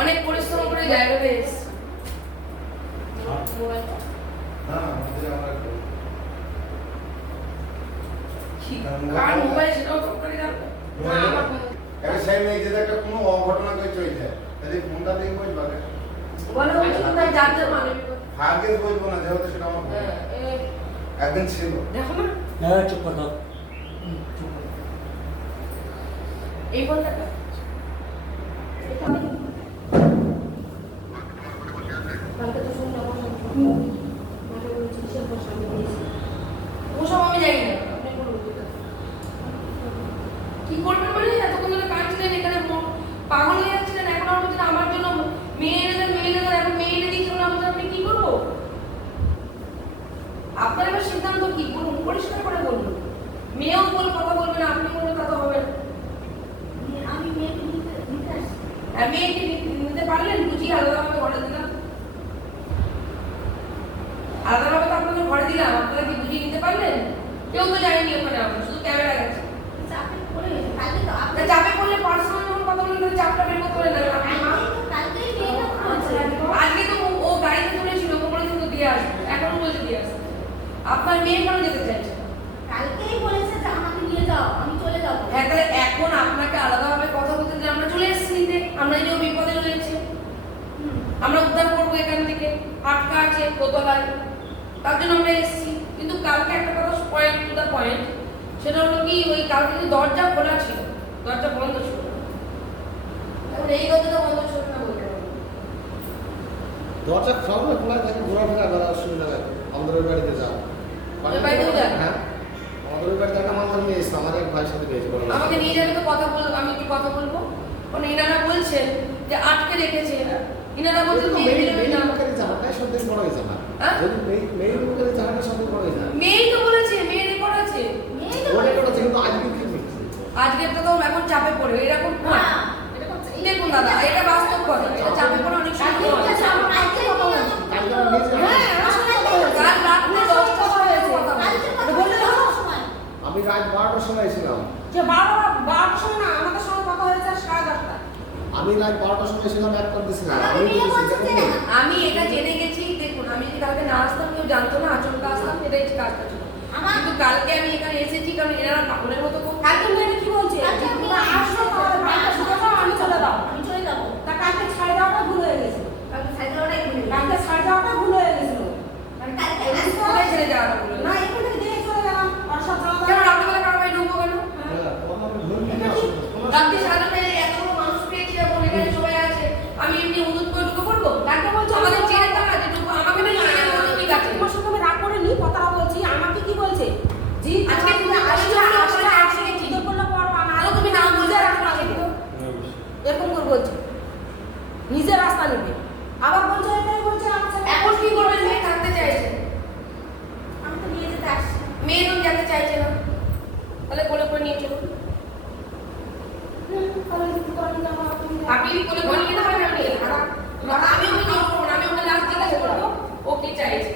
অনেক পরিশ্রম করে জায়গাতে এসেছি মোবাইলটা কার মোবাইল সেটাও তো করে জানতো না আমার একটা কোনো অঘটনা করে চলে যায় তাহলে ফোনটা দিয়ে বলবা বলো তুমি জানতে মানে ভাগ্যের বলবো না যেহেতু সেটা আমার ভুল। একদিন ছিল দেখো না চুপ করো এই ফোনটা কালকে তো শুনলাম মাকে বলছি সে স্বামী বলেছে ওসব আমি জানি না আপনি বলুন কি করবেন মানে এতক্ষণ ধরে কাঁদছিলেন এখানে পাগল হয়ে যাচ্ছিলেন এখন আমার বলছেন আমার জন্য মেয়ে এনে দেন এখন মেয়ে এনে দিয়েছেন আমার আপনি কি করবো আপনার এবার সিদ্ধান্ত কি বলুন পরিষ্কার করে বলুন মেয়েও কথা বলবে না আপনি বলুন তা তো হবে না আমি মেয়েকে নিতে আসছি মেয়েকে নিতে পারলেন বুঝিয়ে আলাদাভাবে ঘরে দিলাম আলাদাভাবে তো আপনাদের ঘরে দিলাম আপনারা কি বুঝিয়ে নিতে পারলেন কেউ তো জানেনি ওখানে আমরা শুধু ক্যামেরা গেছে চাপে পড়ে গেছে কালকে তো তা চাপে পড়লে পার্সোনাল যখন কথা বললেন তাহলে চাপটা বের করতে পারেন না আপনি মা কালকেই মেয়েটা বলছে আজকে তো ও গাড়িতে তুলেছিল ও বলেছিল তো দিয়ে আসবে এখনো বলছে দিয়ে আসবে আপনার মেয়ে কেন যেতে চাইছে কালকেই বলেছে যে আমাকে নিয়ে যাও আমি চলে যাবো হ্যাঁ তাহলে এখন আপনাকে আলাদাভাবে কথা বলতে দিলে আমরা চলে এসেছি নিতে আমরা এই যে ও বিপদে রয়েছে আমরা উদ্ধার করবো এখান থেকে আটকা আছে দোতলায় তার জন্য আমরা এসেছি কিন্তু কালকে একটা কথা পয়েন্ট টু দ্য পয়েন্ট সেটা হলো কি ওই কালকে যে দরজা খোলা ছিল দরজা বন্ধ ছিল এখন এই দরজাটা বন্ধ ছিল না বলতে পারবো দরজা খোলা খোলা থাকে ঘোরাফেরা করা অসুবিধা লাগে আমাদের ওই বাড়িতে যাও ওই বাড়িতেও যান? হ্যাঁ আমাদের ওই বাড়িতে একটা মালদার নিয়ে এসছে আমার এক ভাইয়ের সাথে পেয়েছে আমাকে নিয়ে যাবে তো কথা বলবো আমি কি কথা বলবো কারণ এনারা বলছেন যে আটকে রেখেছে এনারা বলছেন যে হ্যাঁ? মেয়েই তো বলেছে মেয়ে রেকর্ড আছে মেয়েই তো বলেছে। আজকে তো এখন চাপে পড়ে এরকম হয় না, এটা করছে। দেখুন দাদা এটা বাস্তব কথা এটা চাপে পড়ে অনেক সময় হয়। কালকে আমার কালকে কথা বলছি। হ্যাঁ আমার সঙ্গে কথা বলেছে। কাল রাত্রে 10টার সময় এসে কথা বলে। কালকে কথা বললে বলছি হলো? সময়। আমি রাত 12টার সময় ছিলাম যে 12টার সময় না আমাদের সঙ্গে কথা হয়েছে 10:30। আমি রাত 12টার সময় ছিলাম এক করতে ছিলাম আমাকে আমি নিয়ে বলেছি বলছে যে দেখুন, আমি এটা জেনে গেছি দেখুন আমি যদি কালকে না আসতাম কেউ জানতো না আচমকা আসতাম এটাই কাজটা ছিল আমার- কিন্তু কালকে আমি এখানে এসেছি কারণ এনারা পাগলের মতো করছে। কালকে মেয়েটা কি বলছে কালকে যে আমি তোমরা আসো তাহলে বাড়িতে শুতে যাও আমি চলে যাও। আমি চলে যাবো তা কালকে 9:30টা ভুল হয়ে গেছে। কালকে 11:30টায় ঘুরে কালকে 9:30টা ভুল হয়ে গেছিল। মানে কালকে কোথায় ছেড়ে যাওয়াটা বলে না এখান থেকে দিয়ে চলে গেলাম আর সব জানা কেন রাত্রেবেলা কারো বাড়ি ঢুকবো কেন হ্যাঁ, তখন আমি ভুল নিয়ে আসলাম। রাত্রি 9:30টায় এতগুলো মানুষ পেয়েছি এখন এখানে সবাই আছে আমি এমনি হুদুদ করে ঢুকে পড়বো কালকে বলছে আমাদের চেনে তারা যে ঢুকবো আমাকে না চেনে বলতে ঠিক আছে তোমার সঙ্গে আমি রাগ করিনি কথাটা বলছি আমাকে কি বলছে জি আজকে তুমি আসলে বলেছো, আসলে আমরা আসলে আসছি। চিন্তা করলে পড়ো না আরো তুমি নাম বলতে নিজের রাখো রাস্তা না নেবে। কিন্তু। এরকম করে বলছে নিজের রাস্তা নেবে আবার বলছে এটাই বলছে আমার ছেলে এখন কি করবেন মেয়ে থাকতে চাইছে আমি তো নিয়ে যেতে আসছি মেয়ে তো যেতে চাইছে না তাহলে কোলে করে নিয়ে চলুন তাহলে যদি করেন না আমার তুমি আপনি কি কোলে করে নিতে পারবেন আপনি আমি ওকে জোর করবো না আমি ওকে লাস্ট জিজ্ঞাসা করবো ও কি চাইছে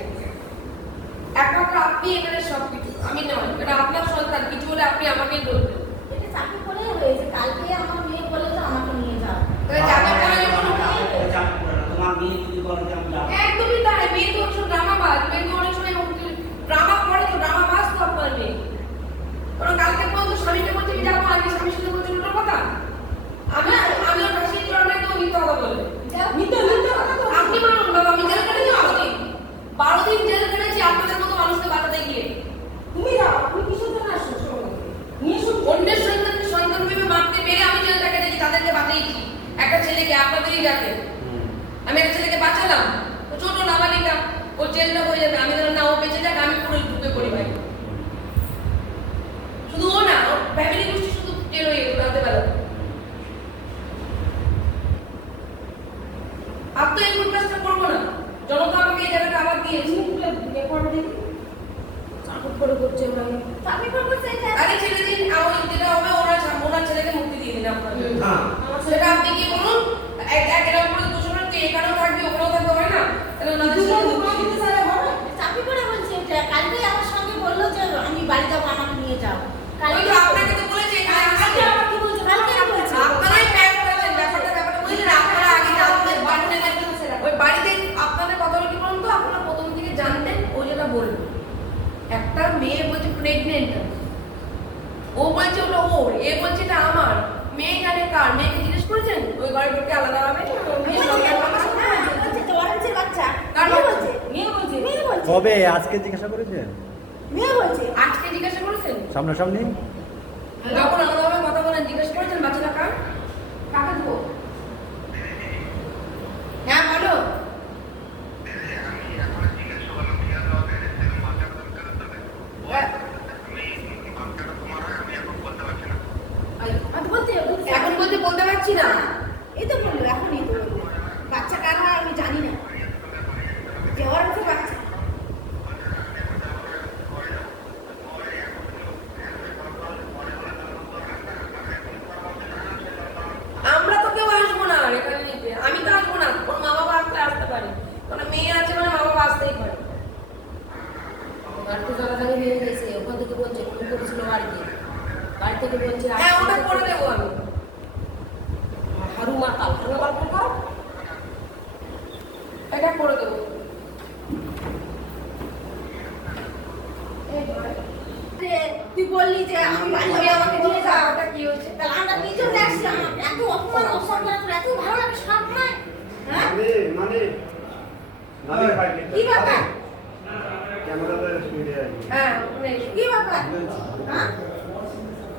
একমাত্র আপনি এখানে সব কিছু আমি নয় এটা আপনার সন্তান কিছু হলে আপনি আমাকেই বলবেন এটা চাকরি করেই হয়েছে কালকে আমার মেয়ে বলেছে আমাকে নিয়ে যাও তাহলে যাবে পরে যখন তোমার মেয়ে যদি বলে যে আমি যাবো একদমই তাই মেয়ে তো অনেক ড্রামা বাজ মেয়ে তো অনেক সময় ড্রামা করে তো ড্রামা বাজ তো আপনার মেয়ে কারণ কালকে পর্যন্ত স্বামীকে বলছে আমি যাবো আজকে স্বামীর সাথে বলছে উল্টো কথা আমি ওর কাছে চড়াই তো মিথ্যা কথা বলে মিথ্যে মিথ্যে কথা তো আপনি মানুন বাবা আমি জেল কেটেছি 12 দিন জেল কেটেছি আপনাদের মতো মানুষকে বাঁচাতে গিয়ে তুমি যাও তুমি কিসের জন্য আসছো শোনো নিয়ে শুন অন্যের সন্তান ভেবে মারতে পেরে আমি জেলটা কেটেছি তাদেরকে বাঁচাইছি একটা ছেলেকে আপনাদেরই যাকে আমি একটা ছেলেকে বাঁচালাম ও ছোট নাবালিকা ও জেলটা হয়ে যাবে আমি ধরলাম না ও বেঁচে যাক আমি পুরো ঢুকে পড়ি ভাই শুধু ও না ওর ফ্যামিলি গোষ্ঠী শুধু জেল হয়ে গেল রাতে বেলা আর তো এই কাজটা করবো না জনতা আমাকে এই জায়গাটা আবার দিয়েছে রেকর্ড দেখি চাকর করে করছে ওরা চাকরি করবো সেটা আরে ছেড়ে দিন আমার যেটা হবে ওনার ছেলেকে মুক্তি দিয়ে দিন আপনার হ্যাঁ সেটা আপনি কি বলুন এক এরকম করে দূষণের এখানেও থাকবে ওখানেও থাকবে হয় না তাহলে ওনাদের দুটো সাথে দোকান দিতে স্যার হবে চাপি করে বলছে এটা কালকেই আমার সঙ্গে বললো যে আমি বাড়ি যাবো আমাকে নিয়ে যাও ওই কালকে তো আপনাকে তো বলেছে এখানে কালকে আসতে। আবার কি বলছে কালকে বলছে আপনারাই প্ল্যান করেছেন ব্যাপারটা বলছেন আপনারা আগে জানতেন বাড়িতে ওই বাড়িতে আপনাদের কথাগুলো কি বলুন তো আপনারা প্রথম থেকে জানতেন ও যেটা বললো একটা মেয়ে বলছে প্রেগনেন্ট ও বলছে ওটা ওর এ বলছে এটা আমার মেয়ে জানে কার মেয়েকে জিজ্ঞেস করেছেন ওই ঘরে ঢুকে আলাদা হবে মেয়ে সঙ্গে আমার সাথে বলছে যে অরেঞ্জের বাচ্চা কার মেয়ে বাচ্চা? বলছে মেয়ে বলছে কবে আজকে জিজ্ঞাসা করেছেন মেয়ে বলছে আজকে জিজ্ঞাসা করেছেন সামনাসামনি যখন আলাদাভাবে কথা বলেন জিজ্ঞেস করেছেন বাচ্চাটা কার কাকে দেবো হ্যাঁ বলো হ্যাঁ। আমি বলতে এখন বলতে পারছি না এই তো বললো এখনই তো বললো বাচ্চা কার হয় আমি জানি না যে অরেঞ্জের বাচ্চা আমরা তো কেউ আসবো না এখানে নিতে আমি তো আসবো না ওর মা বাবা আসলে আসতে পারে কারণ মেয়ে আছে মানে মা বাবা আসতেই পারে বাড়িতে তাড়াতাড়ি নিয়ে গেছে ওখান থেকে বলছে ফোন করেছিল বাড়িতে বাড়ি থেকে বলছে হ্যাঁ ওটা করে দেবো আমি হারু মাতাল গল্প কর এটা করে দেবো তুই বললি যে আমি বাড়ি তুমি যাবো আমাকে নিয়ে যাও ওটা কি হচ্ছে তাহলে আমরা কি জন্য আসছি আমার এত অপমান অসম্মান তোর এত ভালো লাগে সব নয় হ্যাঁ মানে কি ব্যাপার ক্যামেরাতে ভিডিও হ্যাঁ ওখানে এসো। কি ব্যাপার হ্যাঁ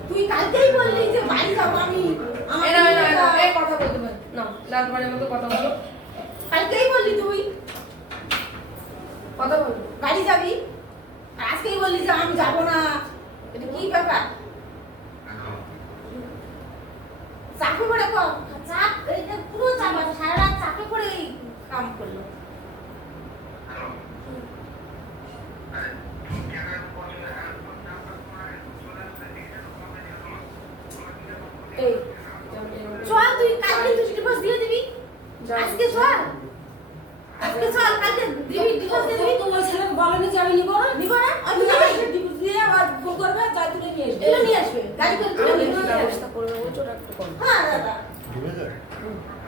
তুই কালকেই বললি যে বাড়ি যাবো আমি আমাকে এরা নিয়ে যাও। এই কথা বলতে পারি না লালবারের মতো কথা বলো কালকেই বললি তুই কথা বলো বাড়ি যাবি আর আজকেই বললি যে আমি যাবো না এটা কি ব্যাপার চাকরি করে কম চাপ এটা পুরো চাপ আছে সারা রাত চাপে করে কাম করলো এই চল তুই কালকে তুই ডিভোর্স দিয়ে দিবি আজকে চল আজকে চল কালকে দিবি ডিভোর্স দিয়ে দিবি তো ওই ছেলে বলেনি যে আমি নিব না নিব না আমি তুমি যাবো আমাকে ডিভোর্স দিয়ে আবার ফোন করবে যাই তুলে নিয়ে আসবে তুলে নিয়ে আসবে গাড়ি করে তুলে নিয়ে আসবে ব্যবস্থা করে দেবো ওটা একটু কম হ্যাঁ দাদা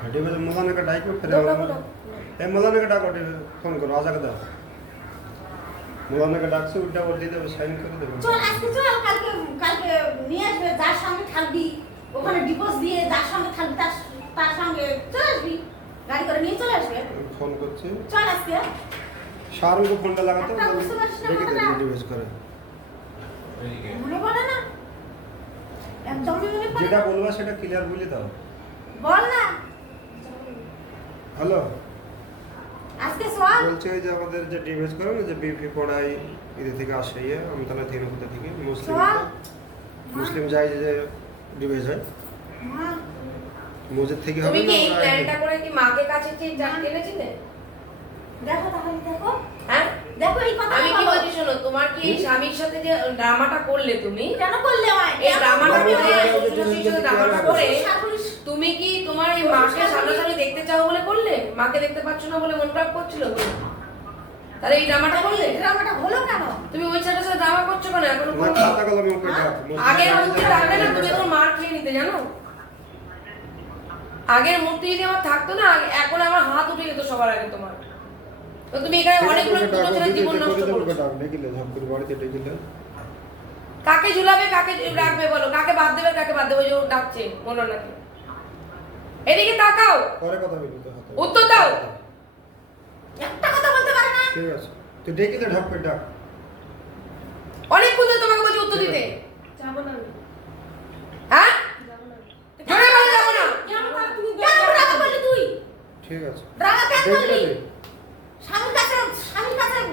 डिबेजर मौलाना का डाइक में फिर डाको ना ए मौलाना का डाक फोन करो आजा के दाओ मौलाना का डाक से उल्टा बोल दे साइन कर दे চল আজকে চল কালকে কালকে নিয়ে আসবে যার সঙ্গে থাকবি ওখানে ডিভোর্স দিয়ে যার সঙ্গে থাকবি তার সঙ্গে চলে আসবি গাড়ি করে নিয়ে চলে আসবে फोन করছে চল আজকে शाहरुख को फोन लगाते একটা বুঝতে পারছিস না देखिए কথাটা? डिवेज करे মনে পড়ে না একদমই মনে পড়ে যেটা না। বলবা সেটা ক্লিয়ার বলে দাও বল না হ্যালো আজকে চল বলছে ওই যে আমাদের যে ডিভেজ করে না যে বিপি পড়াই এদের থেকে আসে ইয়ে আমি তাহলে তিন কোথা থেকে মুসলিম চল মুসলিম যাই যে ডিভেজ হয় মা মসজিদ থেকে হবে তুমি কি না এই আমরা প্ল্যানটা করে কি মাকে কাছে ঠিক টেনেছিলে দেখো তাহলে দেখো হ্যাঁ দেখো এই কথা আমি কি বলছি শোনো তোমার কি এই স্বামীর সাথে যে ড্রামাটা করলে তুমি কেন করলে হয় এই ড্রামাটা বাবা, করে বাবা, শ্বশুর সাথে বাবা, ড্রামাটা বাবা, করে শাশুড়ি তুমি কি তোমার এই মাকে সামনাসামনি দেখতে চাও বলে করলে মাকে দেখতে পাচ্ছ না বলে মন খারাপ করছিল তাহলে এই ড্রামাটা করলে ড্রামাটা হলো কেন তুমি ওই ছেলের সাথে ড্রামা করছো কেন এখন তোমার খাতা কলমে মুখে ডাক আগের মূর্তি থাকলে না তুমি তোমার মার খেয়ে নিতে জানো আগের মূর্তি যদি আমার থাকতো না এখন আমার হাত উঠে যেত সবার আগে তোমার তো তুমি এখানে অনেকগুলো ছোট ছেলের জীবন নষ্ট করছো ডাক ডেকিলে ঝাপকুর বাড়িতে ডেকিলে কাকে ঝুলাবে কাকে রাখবে বলো কাকে বাদ দেবে কাকে বাদ দেবে ওই যে ও ডাকছে বলো নাকি এদিকে তাকাও পরে কথা বলবো তো হাতে উত্তর দাও একটা কথা বলতে পারে না ঠিক আছে তুই ডেকিলে ঝাপকুর ডাক অনেক কথা তোমাকে বলছি উত্তর দিতে যাবো না আমি হ্যাঁ জোরে বলে যাবো না কেন তাহলে তুমি কেন ড্রামা করলি তুই ঠিক আছে ড্রামা কেন ডেকিলে করলি দে। স্বামীর কাছে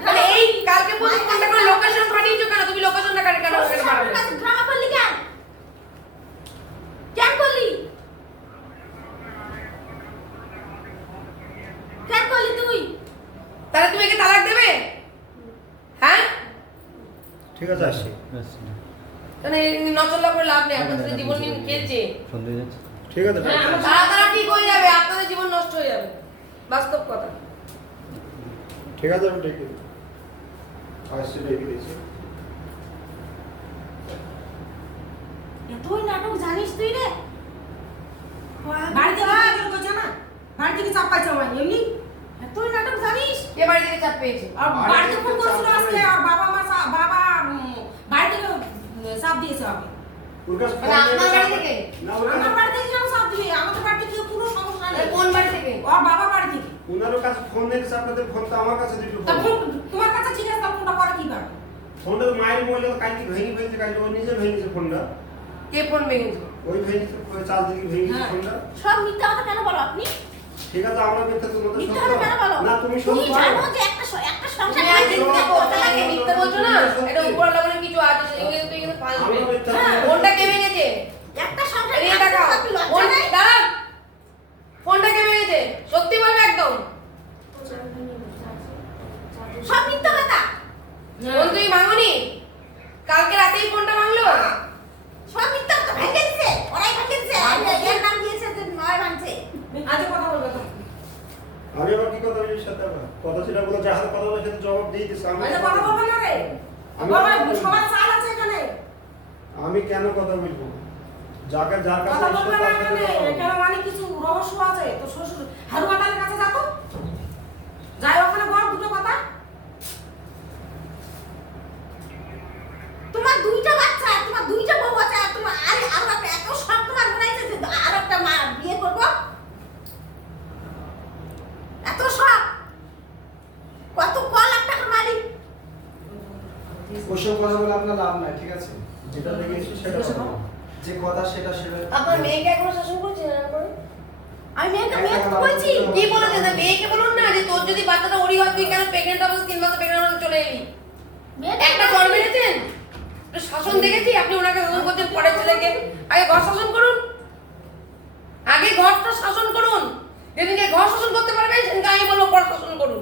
মানে এই কালকে বলছি ফোনটা করে লোকেশন পাঠিয়েছো কেন তুমি লোকেশনটা কেন কেন ওখানে পাঠাবে ড্রামা করলি কেন কেন করলি কেন করলি তুই তাহলে তুমি একে তালাক দেবে হ্যাঁ ঠিক আছে আসি তাহলে নচল্লা করে লাভ নেই আপনাদের জীবন নিয়ে খেলছে সন্দেহ যাচ্ছে ঠিক আছে হ্যাঁ, ডাক। আমার তারা তারা ঠিক হয়ে যাবে আপনাদের জীবন নষ্ট হয়ে যাবে বাস্তব কথা। ঠিক আছে, আমি ডেকে দিই। আসছি, ডেকে দিয়েছি। এতই নাটক জানিস তুই রে? বাড়ি থেকে কি করে কইছে না? বাড়ি থেকে চাপ পাইছে আমার এমনি। এতই নাটক জানিস? কে বাড়ি থেকে চাপ পেয়েছে? আর বাড়িতে ফোন করেছিল আজকে আর বাবা মা বাবা বাড়ি থেকে চাপ দিয়েছে আমাকে। ওর কাছে মানে আপনার বাড়ি থেকে? না, ওর কাছে আমার বাড়ি থেকে কেন চাপ দিবে? আমাদের বাড়িতে কি কোনো সমস্যা নেই। কোন বাড়ি থেকে? ওর বাবা বাড়ি থেকে। ওনারও কাছে ফোন দিয়েছে, আপনাদের ফোন তো আমার কাছে দিল। তা ফোন তোমার কাছে ঠিক আছে, তা ফোনটা করে কি করে? ফোনটা তো মায়ের মোবাইল কালকে ভেঙেছে, কালকে ও নিজে ভেঙেছে ফোনটা। কে ফোন ভেঙেছে? ওই ভেঙেছে, চার্জ দিকে ভেঙেছে হ্যাঁ। ফোনটা। সব মিথ্যা কথা কেন বলো আপনি? ঠিক আছে, আমরা মিথ্যা, তোমাদের মিথ্যা সত্য। কথা কেন বলো? না, তুমি তুমি সত্য। জানো যে একটা একটা সংসার তুমি আজকে করে মিথ্যা বলছো না, মিথ্যা বলছো না? এটা উপরওয়ালা বলে কিছু আছে, সেগুলো তুই কিন্তু ফালবে। আমরা মিথ্যা হ্যাঁ। বলছি। ফোনটা কে ভেঙেছে? একটা সংসার এদিকে তাকাও। আপনি লজ্জা নাই? দাঁড়ান। ফোনটা কে ভেঙেছে? সত্যি বলবে একদম। সব মিথ্যা কথা। ফোন তুই ভাঙনি? কালকে রাতেই ফোনটা ভাঙলো? সব মিথ্যা কথা ভেঙে দিছে। ওরাই ভেঙে দিছে। এর নাম দিয়েছে যে নয় ভাঙছে। আজকে কথা বলবে তো। আমি আবার কি কথা বলি সাথে আবার? কথা সেটা বলে যাহার কথা বলে সেটা জবাব দিয়ে দিছে। আজকে কথা বলবে না রে। বাবা সবাই চাল আছে এখানে। আমি কেন কথা বলবো? যাকে যার কাছে কথা এসে বলবে না তার সাথে এখানে। কথা বলবো। এখানে মানে কিছু রহস্য আছে। তো শ্বশুর হারুয়াটার কাছে যা তো। যাই ওখানে বল দুটো কথা। তোমার দুইটা বাচ্চা, তোমার দুইটা বউ আছে, আর তোমার আর একটা এত শখ তোমার মনে হয়েছে যে আর একটা মা বিয়ে করব? এত শখ? কত লাখ টাকার মালিক? ওসব কথা বলে আপনার লাভ নাই, ঠিক আছে? যেটা দেখেছি সেটা বলবো। যে কথা সেটা সেটা আপনার মেয়েকে এখনো শাসন করছেন না করে? আমি মেয়েকে বলছি কি বলেছে? না মেয়েকে বলুন না যে তোর যদি বাচ্চাটা ওরই হয়, তুই কেন প্রেগনেন্ট অবস্থা 3 মাসে প্রেগনেন্ট অবস্থা চলে এলি? একটা জ্বর মেরেছেন? একটু শাসন দেখেছি আপনি ওনাকে শাসন করছেন পরের ছেলেকে। আগে ঘর শাসন করুন, আগে ঘরটা শাসন করুন। যেদিনকে ঘর শাসন করতে পারবেন সেদিনকে আমি বলবো পর শাসন করুন।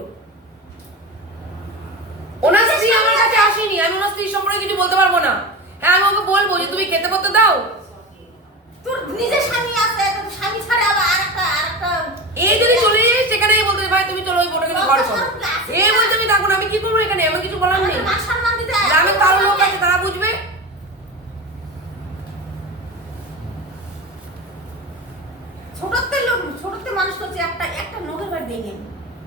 ওনার স্ত্রী আমার কাছে আসেনি, আমি ওনার স্ত্রীর সম্পর্কে কিছু বলতে পারবো না। হ্যাঁ, আমি ওকে বলবো যে তুমি খেতে পড়তে দাও। তোর নিজের স্বামী আছে, তোর স্বামী ছাড়া আবার আরেকটা এই যদি চলে যায় সেখানেই বলতে ভাই তুমি চলো ওই বোটা কিন্তু ঘর করো। এই বলতে আমি থাকুন, আমি কি করবো এখানে? আমি কিছু বলার নেই। মান সম্মান দিতে গ্রামে কারো লোক আছে, তারা বুঝবে। ছোটতে মানুষ করছে, একটা নগর বাড়ি দেয়নি।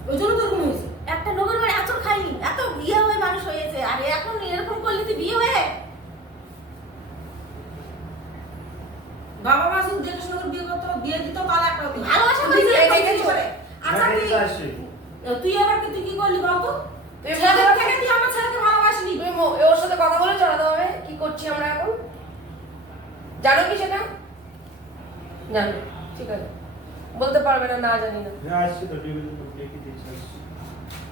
ওই জন্য তো এরকম হয়েছে। একটা নগর বাড়ি আচর খাইনি, এত বিয়ে হয়ে মানুষ হয়েছে, আর এখন এরকম করলে তুই বিয়ে হয়ে বাবা মা শুধু দেখে শুনে করে বিয়ে করতো, বিয়ে দিত তাহলে একটা হতো। ভালোবাসা তুই করে যে বিয়ে কিছু করেছিস। করে। আচ্ছা হ্যাঁ, এটা আসে। তুই এবার তুই কি করলি বলতো? তুই ছেলের বলতে- থেকে তুই আমার ছেলেকে ভালোবাসলি। তুমি ওর সাথে কথা বলে চড়াতে হবে কি করছি আমরা এখন, জানো কি সেটা? জানো, ঠিক আছে, বলতে পারবে না, না জানি না। হ্যাঁ, আসছি তো, ডেকে দিয়েছি, আসছি।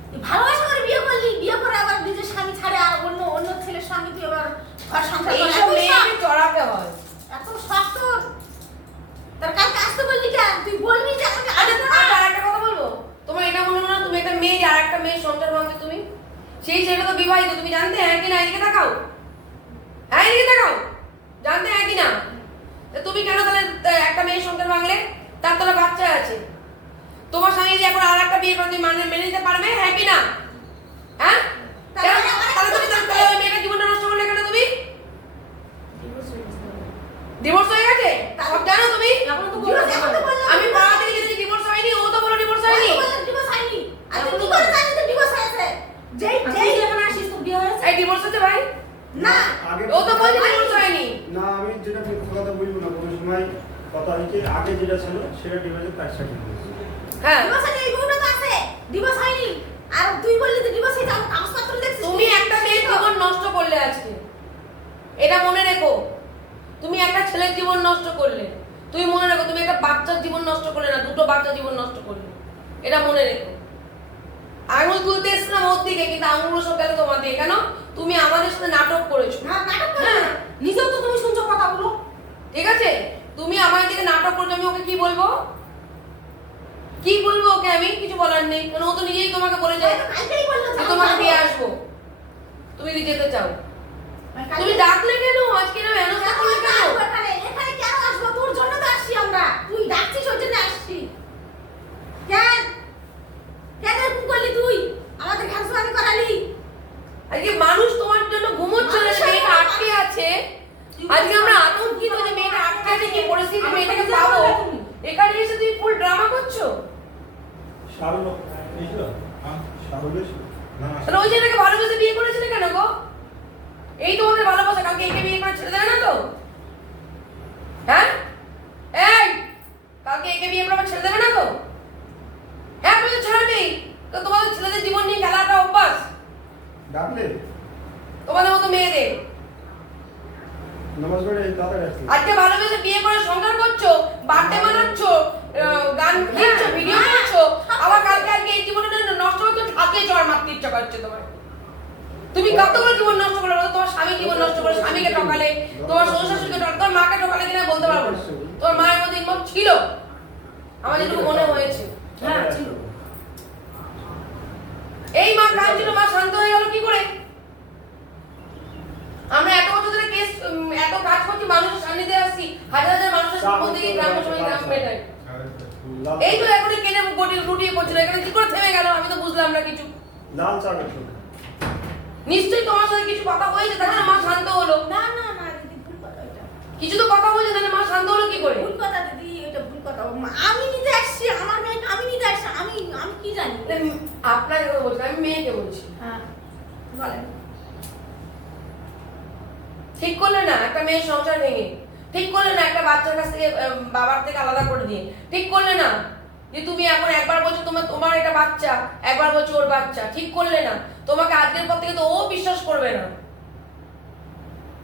তুই ভালোবাসা করে বিয়ে করলি, বিয়ে করে আবার নিজের স্বামী ছাড়ে আর অন্য ছেলের সঙ্গে তুই আবার ঘর সংসার করলি। এইসব মেয়েকে চড়াতে হয়। এত শখ তোর, তার কালকে আসতে বললি কেন? তুই বলবি যে আমাকে আসবে না। আর একটা কথা বলবো, তোমার এটা মনে হলো না তুমি একটা মেয়ে আর একটা মেয়ের সংসার ভাঙছে তুমি? সেই ছেলেটা তো বিবাহিত, তুমি জানতে? হ্যাঁ কি না? এদিকে তাকাও, হ্যাঁ এদিকে তাকাও, জানতে হ্যাঁ কি না? তা তুমি কেন তাহলে একটা মেয়ের সংসার ভাঙলে? তার তোরা বাচ্চা আছে, তোমার স্বামী যদি এখন আর একটা বিয়ে করে তুমি মেনে নিতে পারবে? হ্যাঁ কি না? হ্যাঁ, তাহলে তুমি তাহলে ওই মেয়েটার জীবনটা নষ্ট করলে কেন তুমি? ডিভোর্স হয়ে গেছে সব জানো তুমি? এখন তো জীবন বলতে এখন তো বললাম। আমি পাড়া থেকে যদি ডিভোর্স হয়নি, ও তো বলো ডিভোর্স হয়নি। ডিভোর্স হয়নি। আর তুই কি করে জানিস যে ডিভোর্স হয়েছে? যেই তুই যখন আসিস তো বিয়ে হয়েছে। এই ডিভোর্স হচ্ছে ভাই? না, আগে ও তো বলছে ডিভোর্স হয়নি। না, আমি যেটা মিথ্যা কথা বলবো না, কোনো সময় কথা হয়েছে আগে যেটা ছিল সেটা ডিভাইসে তার সাথে হয়েছে। হ্যাঁ, ডিভোর্স হয়নি, এই বউটা তো আছে, ডিভোর্স হয়নি। আর তুই বললি যে ডিভোর্স হয়েছে, আমার কাগজপত্র দেখছিস? তুমি একটা মেয়ের জীবন নষ্ট করলে আজকে, এটা মনে রেখো। তুমি একটা ছেলের জীবন নষ্ট করলে, তুমি মনে রেখো তুমি একটা বাচ্চার জীবন নষ্ট করলে না, দুটো বাচ্চার জীবন নষ্ট করলে, এটা মনে রেখো। আঙুল তুলতে এসছিলাম ওর দিকে, কিন্তু আঙুল সব গেল তোমার দিকে। কেন? তুমি আমাদের সাথে নাটক করেছো। না, নাটক করে হ্যাঁ, না। নিজেও তো তুমি শুনছো কথাগুলো। ঠিক আছে, তুমি আমার দিকে নাটক করেছো। আমি ওকে কি বলবো? কি বলবো ওকে? আমি কিছু বলার নেই, কারণ ও তো নিজেই তোমাকে বলে যায় হয়তো কালকেই বললো যে যে আমি তোমাকে যাবো। দিয়ে আসবো, তুমি যদি যেতে চাও। কালকে- তুমি ডাকলে কেন আজকে? না ব্যবস্থা কেন করলে কেন? আসবো এখানে? এখানে কেন আসবো? তোর জন্য তো আসছি আমরা। তুই ডাকছিস ওই জন্য আসছি। কেন? আজকে আমরা আতঙ্কিত যে মেয়েটা আটকে আছে, কি পরিস্থিতি মেয়েটাকে পাবো, এখানে এসে তুই ফুল ড্রামা করছো। শাহরুল এসেছিল? হ্যাঁ। শাহরুল এসেছিল? না তাহলে ওই ছেলেটাকে ভালোবেসে বিয়ে করেছিলে কেন গো? এই তোমাদের ভালোবাসা, কালকে একে বিয়ে করে ছেড়ে দেবে না তো? হ্যাঁ এই কালকে একে বিয়ে করে আবার ছেড়ে দেবে না তো? হ্যাঁ তুমি তো ছাড়বেই। তো তোমাদের ছেলেদের জীবন নিয়ে খেলাটা অভ্যাস ডাকলে তোমাদের মতো মেয়েদের। নামাজ পড়ে দাদা আসছে। আজকে ভালোবেসে বিয়ে করে সংসার করছো, বার্থডে মানাচ্ছো, গান লিখছো, ভিডিও করছো, আবার কালকে এই জীবনটা নষ্ট করছো, হাতে চড় মারতে ইচ্ছা করছে তোমার। তুমি কতগুলো জীবন নষ্ট করলে বলো? তোমার স্বামী জীবন নষ্ট করে স্বামীকে ঠকালে, তোমার শ্বশুর শাশুড়িকে ঠকালে, তোমার মাকে ঠকালে কিনা বলতে পারবো না। তোমার মায়ের মধ্যে ইনভলভ ছিল, আমার যেটুকু মনে হয়েছে। হ্যাঁ ছিল। এই মা কাঁদছিল, মা শান্ত হয়ে গেল কি করে? আমরা এত বছর ধরে কেস এত কাজ করছি, মানুষের সান্নিধ্যে আসছি, হাজার হাজার মানুষের মধ্যে দিয়ে গ্রাম সমাজে গ্রাম মেটাই। এই তো এখনই কেনে গোটি লুটিয়ে পড়ছিল, এখানে কি করে থেমে গেল আমি তো বুঝলাম না কিছু। লাল চা খাচ্ছো? নিশ্চয়ই তোমার সাথে কিছু কথা হয়েছে, তাহলে মা শান্ত হলো। না না না দিদি, ভুল কথা ওইটা। কিছু তো কথা হয়েছে, তাহলে মা শান্ত হলো কি করে? ভুল কথা দিদি, ওইটা ভুল কথা। আমি নিজে আসছি, আমার মেয়েকে আমি নিজে আসছি, আমি কি জানি? আপনাকে কথা বলছি, আমি মেয়েকে বলছি। হ্যাঁ বলেন। ঠিক করলে না একটা মেয়ের সংসার ভেঙে, ঠিক করলে না একটা বাচ্চার কাছ থেকে বাবার থেকে আলাদা করে দিয়ে, ঠিক করলে না যে তুমি এখন একবার বলছো তোমার এটা বাচ্চা, একবার বলছো ওর বাচ্চা, ঠিক করলে না। তোমাকে আজকের পর থেকে তো ও বিশ্বাস করবে না।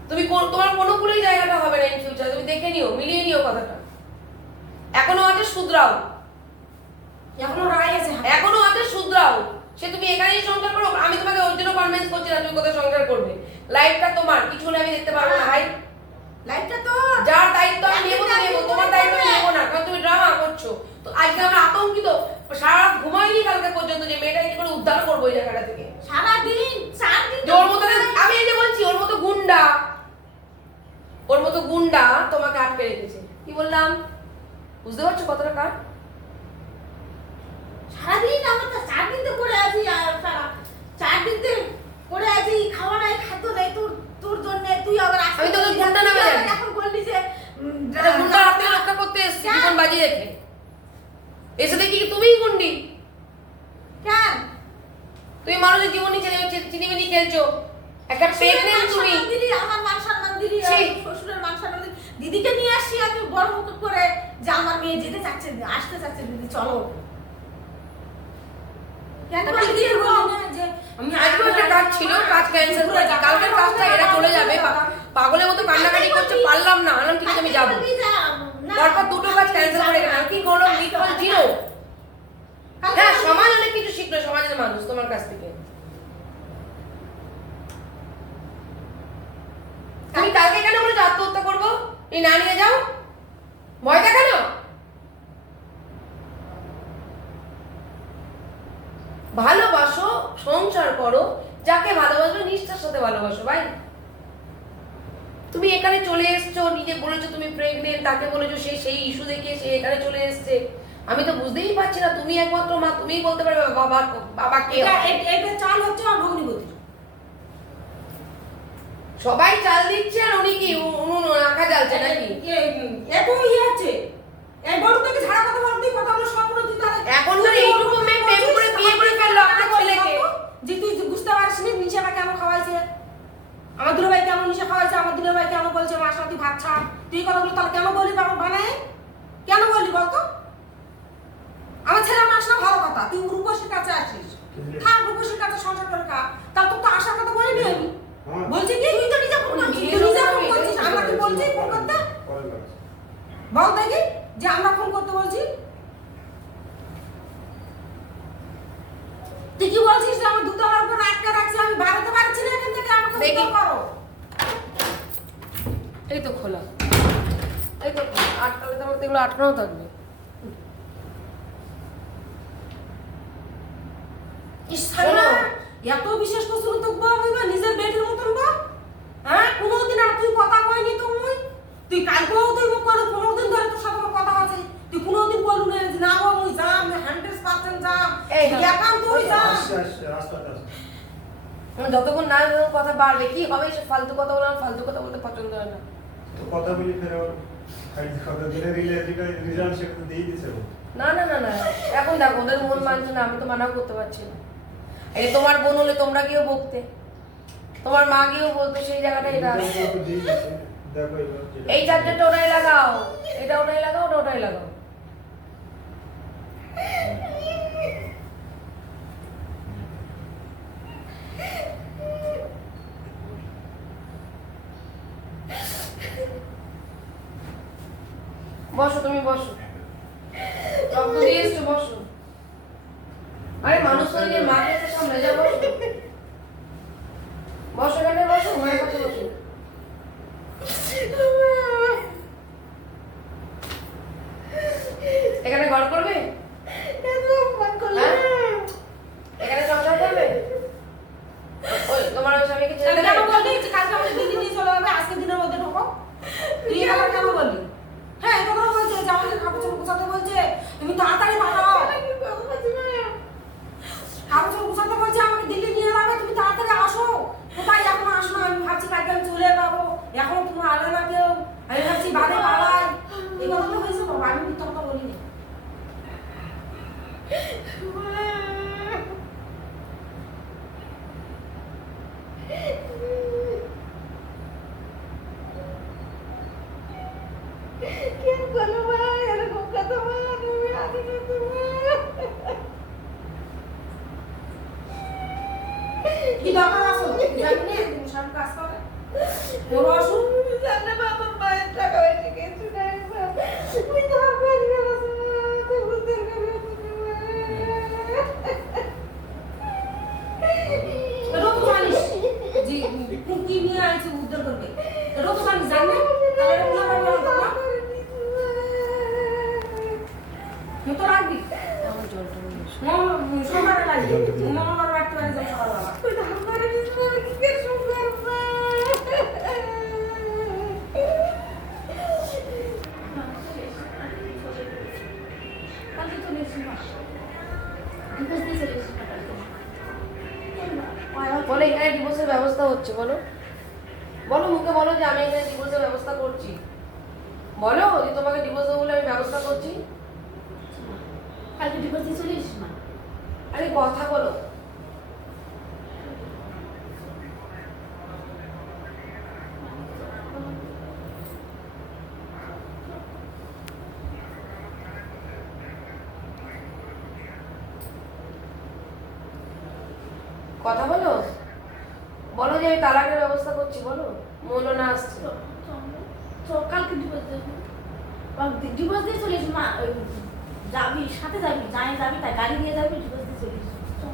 তুমি তোমার কোনো কুলেই জায়গাটা হবে না ইন ফিউচার, তুমি দেখে নিও, মিলিয়ে নিও কথাটা। এখনো আছে শুধরাও, এখনো রায় আছে। এখনো আছে শুধরাও। সে তুমি এখানেই সংসার করো, আমি তোমাকে ওর জন্য কনভিন্স করছি না তুমি কোথায় সংসার করবে। লাইফটা তোমার, কিছু হলে আমি দেখতে পারবো না ভাই। লাইফটা তো যার দায়িত্ব আমি নেবো তো নেবো, তোমার দায়িত্ব আমি নেবো না, কারণ তুমি ড্রামা করছো। তো আজকে আমরা আতঙ্কিত, সারা রাত ঘুমাইনি কালকে পর্যন্ত যে মেয়েটাকে কি করে উদ্ধার করবো এই জায়গাটা থেকে। সারাদিন 4 দিন যে ওর মতো আমি এই যে বলছি ওর মতো গুন্ডা, ওর মতো গুন্ডা তোমাকে আটকে রেখেছে। কি বললাম বুঝতে পারছো কতটা কার? সারাদিন আমরা তো 4 দিন তো পড়ে আছি, আর 4 দিন তো পড়ে আছি, খাওয়া নাই, খাদ্য নাই তোর জন্য। তুই আবার আমি তোকে গুন্ডা নামে জানি। এখন বললি যে এটা গুন্ডা হাত থেকে রক্ষা করতে এসেছি জীবন বাজিয়ে রেখে, এসে দেখি কি তুমিই গুন্ডি। কেন তুমি মানুষের জীবন নিয়ে চিনিমিনি খেলছো, একটা প্রেগনেন্ট তুমি। দিদি আমার মান সম্মান দিদি, ছি। শ্বশুরের মান সম্মান দিদি, দিদিকে নিয়ে আসি আমি বড় মুখ করে যে আমার মেয়ে যেতে চাচ্ছে, আসতে চাচ্ছে, দিদি চলো। কেন দিদি যে আমি আজকে একটা কাজ ছিল, কাজ ক্যান্সেল করেছি, কালকের কাজটা এরা চলে যাবে। পাগলের মতো কান্নাকাটি করছে, পারলাম না, আনলাম ঠিক আছে আমি যাবো। তারপর দুটো কাজ ক্যান্সেল করে গেলাম, কি করলো নিকল জিরো। হ্যাঁ সমাজ অনেক কিছু শিখলো, সমাজের মানুষ তোমার কাছ থেকে। তুমি কালকে কেন বলেছো আত্মহত্যা করবো? তুমি না নিয়ে যাও, ভয় দেখানো। ভালোবাসো, সংসার করো, যাকে ভালোবাসো নিষ্ঠার সাথে ভালোবাসো ভাই। তুমি এখানে চলে এসছো, নিজে বলেছো তুমি প্রেগনেন্ট, তাকে বলেছো সেই ইস্যু দেখে সে এখানে চলে এসছে। আমি তো বুঝতেই পারছি না, তুমি একমাত্র মা, তুমিই বলতে পারবে বাবা কে। এটা চাল হচ্ছে আমার ভগ্নিপতি। সবাই চাল দিচ্ছে আর উনি কি উনুন আঁকা জ্বালছে নাকি? এত আছে এই বড় থেকে ঝাড়া কথা বলতে কথা আমরা সব করে দিতে। এখন তো এইটুকু মেয়ে প্রেম করে বিয়ে করে ফেললো আপনার ছেলেকে। যে তুই বুঝতে পারছিস নিশাটা কেন খাওয়াইছে, আমার দুলো ভাই কেন নিশা খাওয়াইছে, আমার দুলো ভাই কেন বলছে মাস রাতে ভাত ছাড়, তুই কথাগুলো তাহলে কেন বলি বানায়, কেন বলি বলতো? আমার ছেলে মাস না ভালো কথা, তুই রূপসীর কাছে আসিস, থাক রূপসীর কাছে সংসার করে খা, তাহলে তোর তো আসার কথা বলিনি আমি। বলছি কি তুই তো নিজে ফোন করছিস, তুই নিজে ফোন করছিস, আমরা কি বলছি ফোন করতে? বল দেখি যে আমরা ফোন করতে বলছি। তুই কি বলছিস যে আমার দুতলার উপর আটকে রাখছি, আমি বাড়াতে পারছি না এখান থেকে, আমাকে দেখি। উদ্ধার করো। এই তো খোলা, এই তো আটকালে তো আমার তো এগুলো আটকানো থাকবে। শোনো, এত বিশেষ করছিল তো বাবা নিজের বেটির মতন বা হ্যাঁ কোনোদিন আর তুই কথা কইনি তুই কালকেও তুই করে 15 দিন ধরে তোর সাথে কথা আছে, তুই কোনোদিন বলু না যে না বাবা মুই যাম 100% যাম, একাম তুই যা। যতক্ষণ না কথা বাড়বে কি হবে, সে ফালতু কথা বলতে পছন্দ হয় না। তো কথা বলি ফের আবার কথা দিলে রেজাল্ট সেটা তো দিয়ে দিছে ও। না না না না, এখন দেখো ওদের মন মানছে না, আমি তো মানাও করতে পারছি না। এই তোমার বোন হলে তোমরা গিয়েও বকতে, তোমার মা গিয়েও বলতো, সেই জায়গাটা এটা আছে। রেজাল্ট তো দিয়ে দিছে। দেখো এবার যেটা- এই চার্জারটা ওটাই লাগাও, এটা ওটাই লাগাও, ওটা ওটাই লাগাও। বসো, তুমি বসো, রক্ত দিয়ে এসছো, বসো। আরে মানুষ তো নিজের মাকে তো সামনে যা, বসো বসো, এখানে বসো, মায়ের কাছে বসো। এখানে ঘর করবে? হ্যাঁ? এখানে সংসার করবে? ওই তোমার ওই স্বামীকে ছেড়ে তাহলে দেবে? কেন বললি যে কালকে আমাকে দিল্লি নিয়ে চলে যাবে, আজকের দিনের মধ্যে ঢোকো? তুই আবার কেন বললি? হ্যাঁ, এই কথা বলছে যে আমাকে কাপড় চোপড় গুছাতে বলছে, তুমি তাড়াতাড়ি পাঠাও। কাপড় চোপড় গুছাতে বলছে, আমাকে দিল্লি নিয়ে যাবে, তুমি তাড়াতাড়ি আসো। কোথায় এখন আসো না? আমি ভাবছি কালকে আমি চলে যাবো, এখন তুমি আলে না কেউ, আমি ভাবছি বাদে পালাই। এই কথাটা হয়েছে বাবা, আমি মিথ্যা কথা বলিনি। কেন করলো ভাই এরকম কথা মা, তুমি আগে না কি দরকার আসো? জানি না, তুমি সব কাজ করে। ওর অসুখ জানে বাবা মায়ের টাকা হয়েছে কিছু নাই মা, তুমি ধর করে গেলো তো বুঝতে গেলো এটাও তো জানিস যে কি নিয়ে আইছে উদ্ধার করবে, এটাও তো জানিস, জানি না? তাহলে এটা উদ্ধার করবে না তোমার? তুই তো রাখবি। আমার জলটা নিয়ে এসো। সোমবারে লাগবে, মঙ্গলবার রাখতে পারি যাবো সকালবেলা। তুই ধর করে দিস মা, কি কিছু করবে কালকে চলে এসেছি মা, ডিভোর্স দিয়ে চলে এসেছি মা কালকে। বলো এখানে ডিভোর্সের ব্যবস্থা হচ্ছে, বলো বলো, মুখে বলো যে আমি এখানে ডিভোর্সের ব্যবস্থা করছি, বলো যে তোমাকে ডিভোর্স দেবো বলে আমি ব্যবস্থা করছি। কালকে ডিভোর্স দিয়ে চলে এসেছি মা। আরে কথা বলো। কথা বলো, বলো যে আমি তালাকের ব্যবস্থা করছি, বলো মৌলানা আসছে। তো কালকে ডিভোর্স ডিভোর্স দিয়ে চলে এসেছি মা। ওই যাবি সাথে যাবি, যাই যাবি তাই গাড়ি নিয়ে যাবি, ডিভোর্স দিয়ে চলে এসেছি। চল।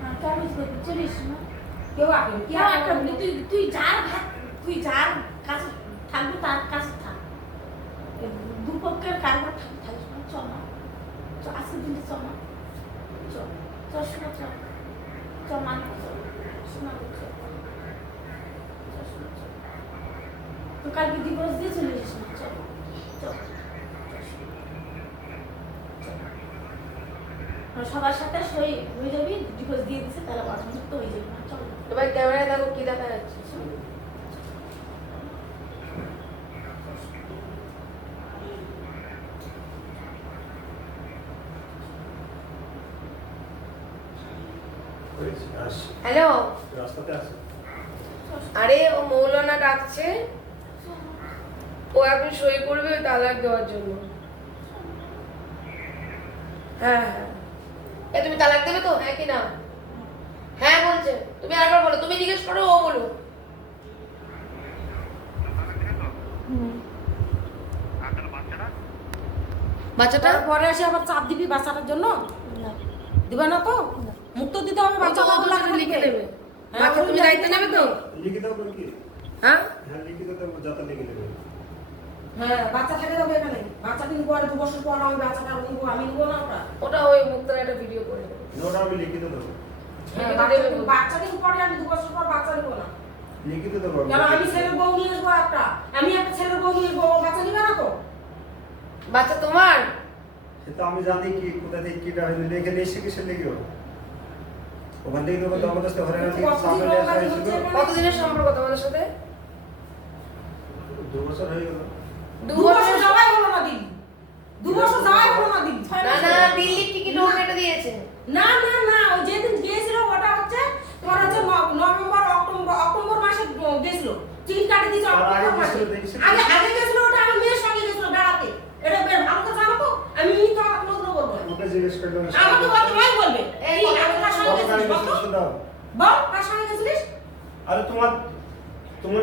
হ্যাঁ, কেমন চলে এসেছি মা। কেউ আসেনি, কি কেউ আর একটা বলি, তুই যার কাছে থাকবি তার কাছে থাক, দুপক্ষের কারবার থাকিস না। চল না, চল আজকের দিনটা চল না, চল চল শোনা, চল চল মানে চল শোনা, চল চল শোনা, চল তো কালকে ডিভোর্স দিয়ে চলে এসেছিস না। চল চল সবার সাথে সই হয়ে যাবি, ডিভোর্স দিয়ে দিছে, তাহলে অটোমেটিক তো হয়ে যাবে না। চল এবার ক্যামেরায় দেখো কি দেখা যাচ্ছে। করেছি, আসছি। হ্যালো, রাস্তাতে আছে। আরে ও মৌলানা ডাকছে, ও এখন সই করবে ওই তালাক দেওয়ার জন্য। হ্যাঁ হ্যাঁ, এ তুমি তালাক দেবে তো, হ্যাঁ কি না? হ্যাঁ বলছে, তুমি আরেকবার বলো, তুমি জিজ্ঞেস করো, ও বলো। বাচ্চাটা পরে এসে আবার চাপ দিবি বাচ্চাটার জন্য? দিবে না তো? মুখ তো দিতে হবে, বাচ্চা কত লাখ লিখে দেবে, হ্যাঁ, বাচ্চা তুমি দায়িত্ব নেবে তো? লিখে দাও করে কি? হ্যাঁ হ্যাঁ লিখে দাও, যাতে লিখে দেবে। হ্যাঁ, বাচ্চা থাকে যাবে এখানে। বাচ্চা কিন্তু পরে 2 বছর পর আমি বাচ্চাটা নিবো, আমি নিবো না ওটা। ওটা ওই মুক্তার একটা ভিডিও করে দেবে। নোটা আমি লিখিত দেবো। হ্যাঁ, বাচ্চা কিন্তু পরে আমি 2 বছর পর বাচ্চা নিবো না। লিখিত দেবো কেন আমি ছেলের বউ নিয়ে আসবো একটা, আমি একটা ছেলের বউ নিয়ে আসবো, ও বাচ্চা নিবে না তো? বাচ্চা তোমার? সেটা আমি জানি কি কোথা থেকে কিটা হয়েছে, লিখে এসে কিসে লিখে ওখান থেকে তোকে জবরদস্তি হয়রানি থেকে কতদিন সামনে আসা কাজ হয়েছিল হচ্ছে এখানে? কতদিনের সম্পর্ক তোমাদের সাথে? 2 বছর হয়ে গেল। 2 2 বছর বছর। যাওয়াই হলো না দিদি, 2 বছর যাওয়াই হলো না দিদি। না না, দিল্লির টিকিট ও কেটে দিয়েছে। না না না, ওই যেদিন গিয়েছিল ওটা হচ্ছে তোমার হচ্ছে নভেম্বর অক্টোবর মাসে গেছিল, টিকিট কাটে দিয়েছে আর আগে অক্টোবর মাসে। গেছিল দেখেছি। আগে গেছিল ওটা আমার মেয়ের সঙ্গে গেছিল বেড়াতে। এটা বের ভালো করে জানো তো, আমি মিথ্যা কথা কোনো বলবো না। ওকে জিজ্ঞেস করলাম আমাকে বল, তোমায় বলবে এই এই আমি কার সঙ্গে কত টাকা গেছিলিস বল তো? গেছিল দাও। বল কার সঙ্গে গেছিলিস? আরে তোমার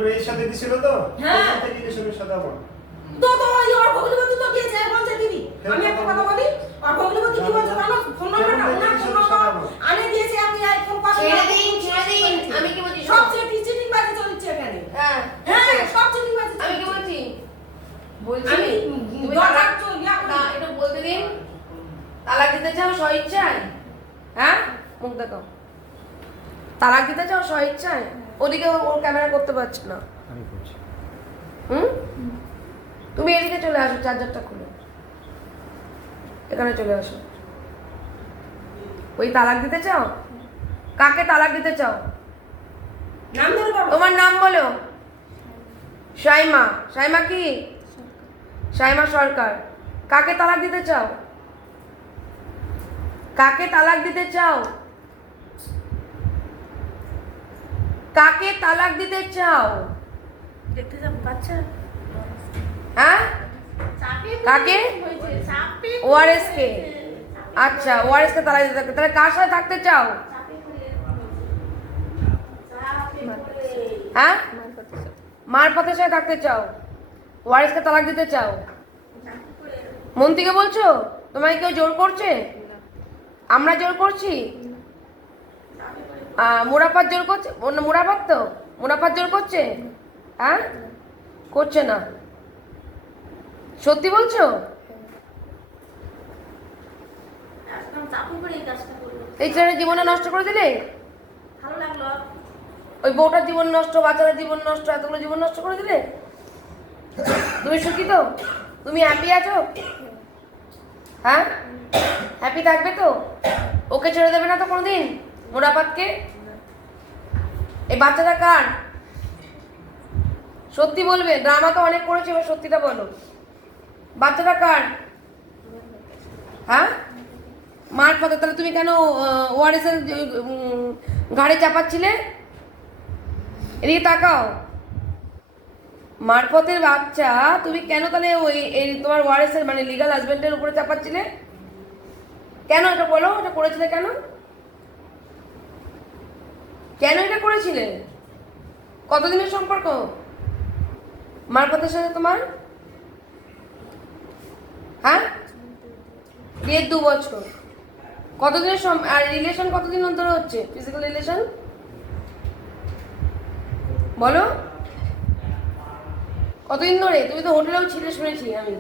মেয়ের সাথে গেছিল তো? হ্যাঁ। কোথা থেকে গেছিল সাথে আমার? তো ওই ওর ভগ্নিপতি তো গিয়েছে বলছে দিদি। আমি একটা কথা বলি, ওর ভগ্নিপতি কি বলছে জানো? ফোন নাম্বারটা ওনার ফোন নাম্বার আনে দিয়েছে, আমি ফোন পাশে ছেড়ে দিন, ছেড়ে দিন। আমি কি বলছি? সব চিটিং বাজে চলছে এখানে। হ্যাঁ, হ্যাঁ সব চিটিং বাজে আমি কি বলছি? বলছি আমি তুমি দরকার তালাক তো ইয়া করি। না, এটা বলতে দিন। তালাক দিতে চাও স্বইচ্ছায়? হ্যাঁ, মুখ দেখাও। তালাক দিতে চাও স্বইচ্ছায়? ওদিকে ওর ক্যামেরা করতে পারছে না। আমি করছি। হুম? তুমি এদিকে চলে আসো, চার্জারটা খুলে এখানে চলে আসো। ওই তালাক দিতে চাও? কাকে তালাক দিতে চাও? নাম ধরে বলো। তোমার নাম বলো। শাইমা। শাইমা কি? শাইমা সরকার। কাকে তালাক দিতে চাও? কাকে তালাক দিতে চাও? কাকে তালাক দিতে চাও? দেখতে যাব বাচ্চা হ্যাঁ, চাপে কাকে? হয়েছে চাপে ওআরএস কে? আচ্ছা, ওআরএস কে তালাক দিতে, তাহলে কার সাথে থাকতে চাও? হ্যাঁ, মারফতের সাথে থাকতে চাও? ওআরএস কে তালাক দিতে চাও? মন থেকে বলছো? তোমাকে কেউ জোর করছে? আমরা জোর করছি? মুরাফাত জোর করছে? মুরাফাত তো মুরাফাত জোর করছে? হ্যাঁ, করছে না। সত্যি বলছো? একদম চাপে পড়ে এই কাজটা করলো। এই ছেলের জীবনটা নষ্ট করে দিলে? ভালো লাগলো। ওই বউটার জীবন নষ্ট, বাচ্চাদের জীবন নষ্ট, এতগুলো জীবন নষ্ট করে দিলে? তুমি সুখী তো? তুমি হ্যাপি আছো? হ্যাঁ, হ্যাপি থাকবে তো? ওকে ছেড়ে দেবে না তো কোনোদিন? মুরাফাতকে? এই বাচ্চাটা কার? সত্যি বলবে, ড্রামা তো অনেক করেছে, এবার সত্যিটা বলো। বাচ্চাটা কার? হ্যাঁ, মারফতে। তাহলে তুমি কেন ওআরএস এর ঘাড়ে চাপাচ্ছিলে? এদিকে তাকাও। মারফতের বাচ্চা তুমি কেন তাহলে ওই তোমার ওআরএস এর মানে লিগ্যাল হাজবেন্ডের উপরে চাপাচ্ছিলে? কেন এটা বলো, এটা করেছিলে কেন? কেন এটা করেছিলে? কতদিনের সম্পর্ক মারফতের সাথে তোমার? হ্যাঁ, বিয়ের 2 বছর। কতদিনের আর রিলেশন কতদিন অন্তর হচ্ছে? ফিজিক্যাল রিলেশন বলো, কতদিন ধরে? তুমি তো হোটেলেও ছিলে শুনেছি আমি,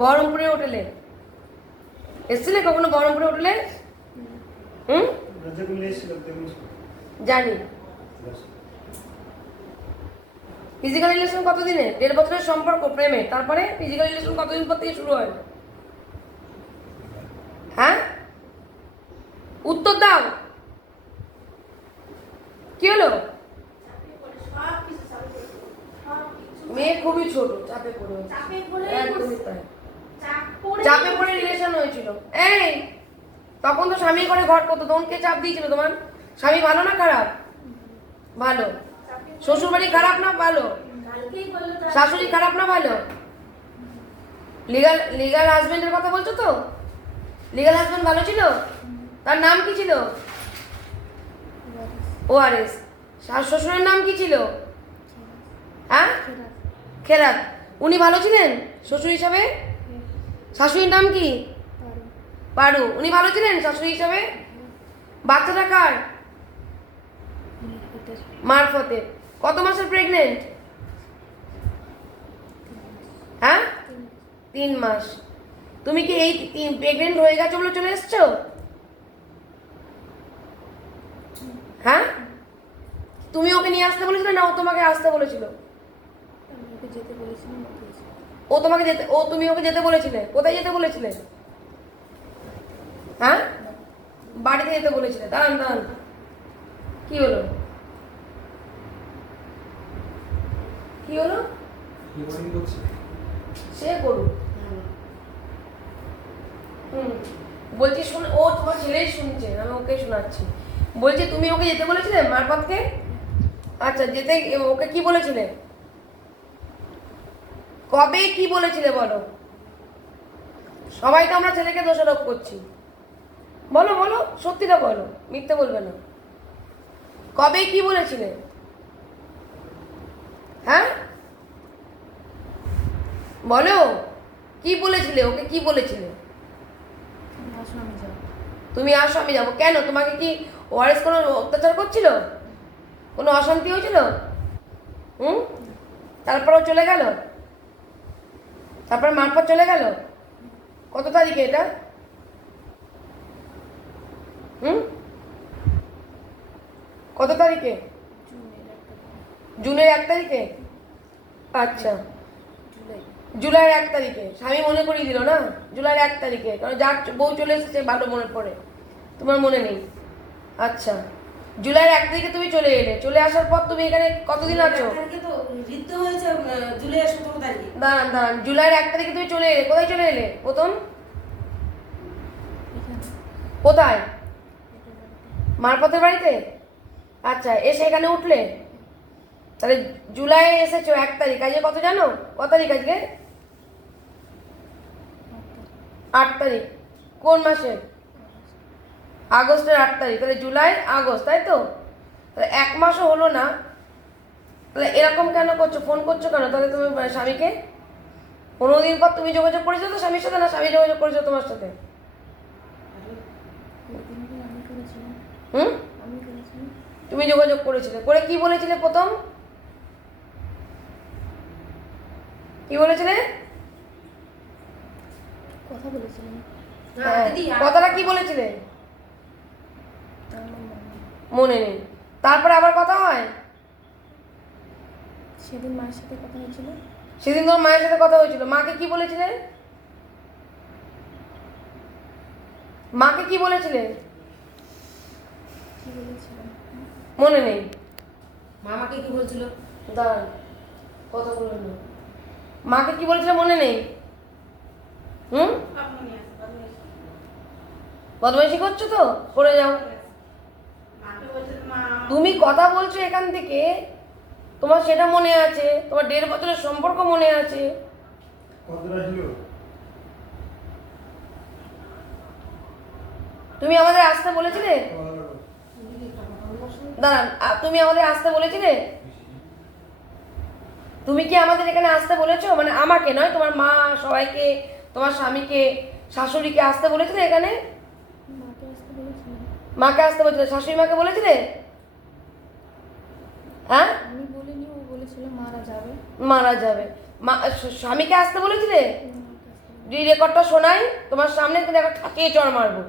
বহরমপুরের হোটেলে এসেছিলে কখনো? বহরমপুরের হোটেলে? হুম, যেগুলো এসেছিল তেমন জানি। ফিজিক্যাল রিলেশন কতদিনে? 1.5 বছরের সম্পর্ক প্রেমে, তারপরে ফিজিক্যাল রিলেশন কতদিন পর থেকে শুরু হয়? হ্যাঁ, উত্তর দাও। কি হলো? সব কিছু চাপে পড়ে, সব কিছু মেয়ে খুবই ছোট, চাপে পড়ে। চাপে পড়ে একদমই তাই। চাপে চাপে পড়ে রিলেশন হয়েছিল। এই তখন তো স্বামী করে ঘর করতো, তখন কে চাপ দিয়েছিল তোমার? স্বামী ভালো না খারাপ? ভালো। শ্বশুর বাড়ি খারাপ না ভালো? কালকেই বললো তার শাশুড়ি খারাপ না ভালো? লিগ্যাল হাজবেন্ডের কথা বলছো তো? লিগ্যাল হাজবেন্ড ভালো ছিল? তার নাম কি ছিল? ওআরএস। শ্বশুরের নাম কি ছিল? হ্যাঁ, খেরাত। উনি ভালো ছিলেন শ্বশুর হিসাবে? শাশুড়ির নাম কি? পারু। উনি ভালো ছিলেন শাশুড়ি হিসাবে? বাচ্চাটা কার? মারফতে। কত মাসের প্রেগনেন্ট? হ্যাঁ, 3 মাস। তুমি কি এই প্রেগনেন্ট হয়ে গেছো বলে চলে এসছো? হ্যাঁ, তুমি ওকে নিয়ে আসতে বলেছিলে না ও তোমাকে আসতে বলেছিল? ও তোমাকে যেতে, তুমি ওকে যেতে বলেছিলে? কোথায় যেতে বলেছিলে? হ্যাঁ, বাড়ি যেতে বলেছিলে? দাঁড়ান দাঁড়ান, কি হলো? কি হলো? কি করছে? সে করুক। বলছি শুন, ও তোমার ছেলেই শুনছে, আমি ওকে শোনাচ্ছি। বলছি তুমি ওকে যেতে বলেছিলে মারফতকে? আচ্ছা, যেতে ওকে কি বলেছিলে? কবে কি বলেছিলে বলো? সবাই তো আমরা ছেলেকে দোষারোপ করছি। বলো বলো, সত্যিটা বলো, মিথ্যে বলবে না। কবে কি বলেছিলে? হ্যাঁ বলো, কি বলেছিলে ওকে? কি বলেছিলে? তুমি আসো আমি যাবো। কেন? তোমাকে কি ওআরএস কোনো অত্যাচার করছিল? কোনো অশান্তি হয়েছিল? তারপর ও চলে গেল? তারপর মারফত চলে গেল? কত তারিখে এটা? কত তারিখে? জুনের 1 তারিখে। আচ্ছা, জুলাইয়ের 1 তারিখে স্বামী মনে করিয়ে দিল না? জুলাইয়ের 1 তারিখে, কারণ যার বউ চলে এসেছে ভালো মনে পড়ে, তোমার মনে নেই। আচ্ছা, জুলাইয়ের 1 তারিখে তুমি চলে এলে। চলে আসার পর তুমি এখানে কতদিন আছো? মৃত্যু হয়েছে জুলাইয়ের 17 তারিখে। দাঁড়ান দাঁড়ান, জুলাইয়ের 1 তারিখে তুমি চলে এলে। কোথায় চলে এলে প্রথম? কোথায়? মারফতের বাড়িতে। আচ্ছা, এসে এখানে উঠলে। তাহলে জুলাই এসেছো 1 তারিখ। আজকে কত জানো? কত তারিখ আজকে? 8 তারিখ। কোন মাসে? আগস্টের 8 তারিখ। তাহলে জুলাই আগস্ট, তাই তো? তাহলে 1 মাসও হলো না। তাহলে এরকম কেন করছো? ফোন করছো কেন তাহলে তুমি স্বামীকে? 15 দিন পর তুমি যোগাযোগ করেছো তো স্বামীর সাথে, না স্বামী যোগাযোগ করেছো তোমার সাথে? তুমি যোগাযোগ করেছিলে। করে কি বলেছিলে প্রথম? কি বলেছিলে? কথা বলেছিলাম। কথাটা কি বলেছিলে? মনে নেই। তারপরে আবার কথা হয়? সেদিন মায়ের সাথে কথা হয়েছিল। সেদিন তোমার মায়ের সাথে কথা হয়েছিল। মাকে কি বলেছিলে? মাকে কি বলেছিলে? কি বলেছিলাম মনে নেই। মামাকে কি বলছিল? দাঁড়ান, কথা বলুন না। মাকে কি বলেছিলে মনে নেই? বদমাইশি করছো তো, করে যাও। তুমি কথা বলছো এখান থেকে, তোমার সেটা মনে আছে, তোমার 1.5 বছরের সম্পর্ক মনে আছে। তুমি আমাদের আসতে বলেছিলে? দাঁড়ান, তুমি আমাদের আসতে বলেছিলে? তুমি কি আমাদের এখানে আসতে বলেছো? মানে আমাকে নয়, তোমার মা, সবাইকে, তোমার স্বামীকে, শাশুড়িকে আসতে বলেছিলে এখানে? মাকে আসতে বলেছিলাম। মাকে আসতে বলেছিলে? শাশুড়ি মাকে বলেছিলে? হ্যাঁ, আমি বলিনি, ও বলেছিল মারা যাবে। মারা যাবে। স্বামীকে আসতে বলেছিলে? রেকর্ডটা শোনাই তোমার সামনে, কিন্তু একটা ঠাকিয়ে চড় মারবো।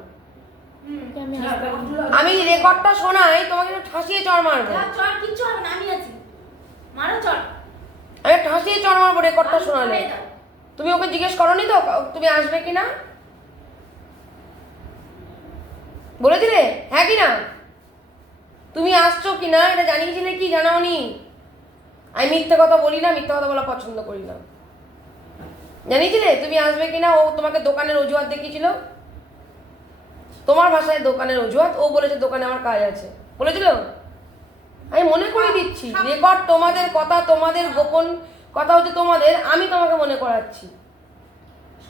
আমি রেকর্ডটা শোনাই, তোমাকে ঠাসিয়ে চড় মারবো। চল কিচ্ছু হবে না, আমি আছি। মারো চল। আমি ঠাসিয়ে চড় মারবো রেকর্ডটা শোনালে। তুমি ওকে জিজ্ঞেস করোনি তো তুমি আসবে কিনা? বলেছিলে হ্যাঁ কি না? তুমি আসছো কিনা এটা জানিয়েছিলে কি জানাওনি? আমি মিথ্যে কথা বলি না, মিথ্যে কথা বলা পছন্দ করি না। জানিয়েছিলে তুমি আসবে কিনা? ও তোমাকে দোকানের অজুহাত দেখিয়েছিল, তোমার ভাষায় দোকানের অজুহাত। ও বলেছে দোকানে আমার কাজ আছে, বলেছিল। আমি মনে করে দিচ্ছি, রেকর্ড তোমাদের কথা, তোমাদের গোপন কথা হচ্ছে তোমাদের, আমি তোমাকে মনে করাচ্ছি।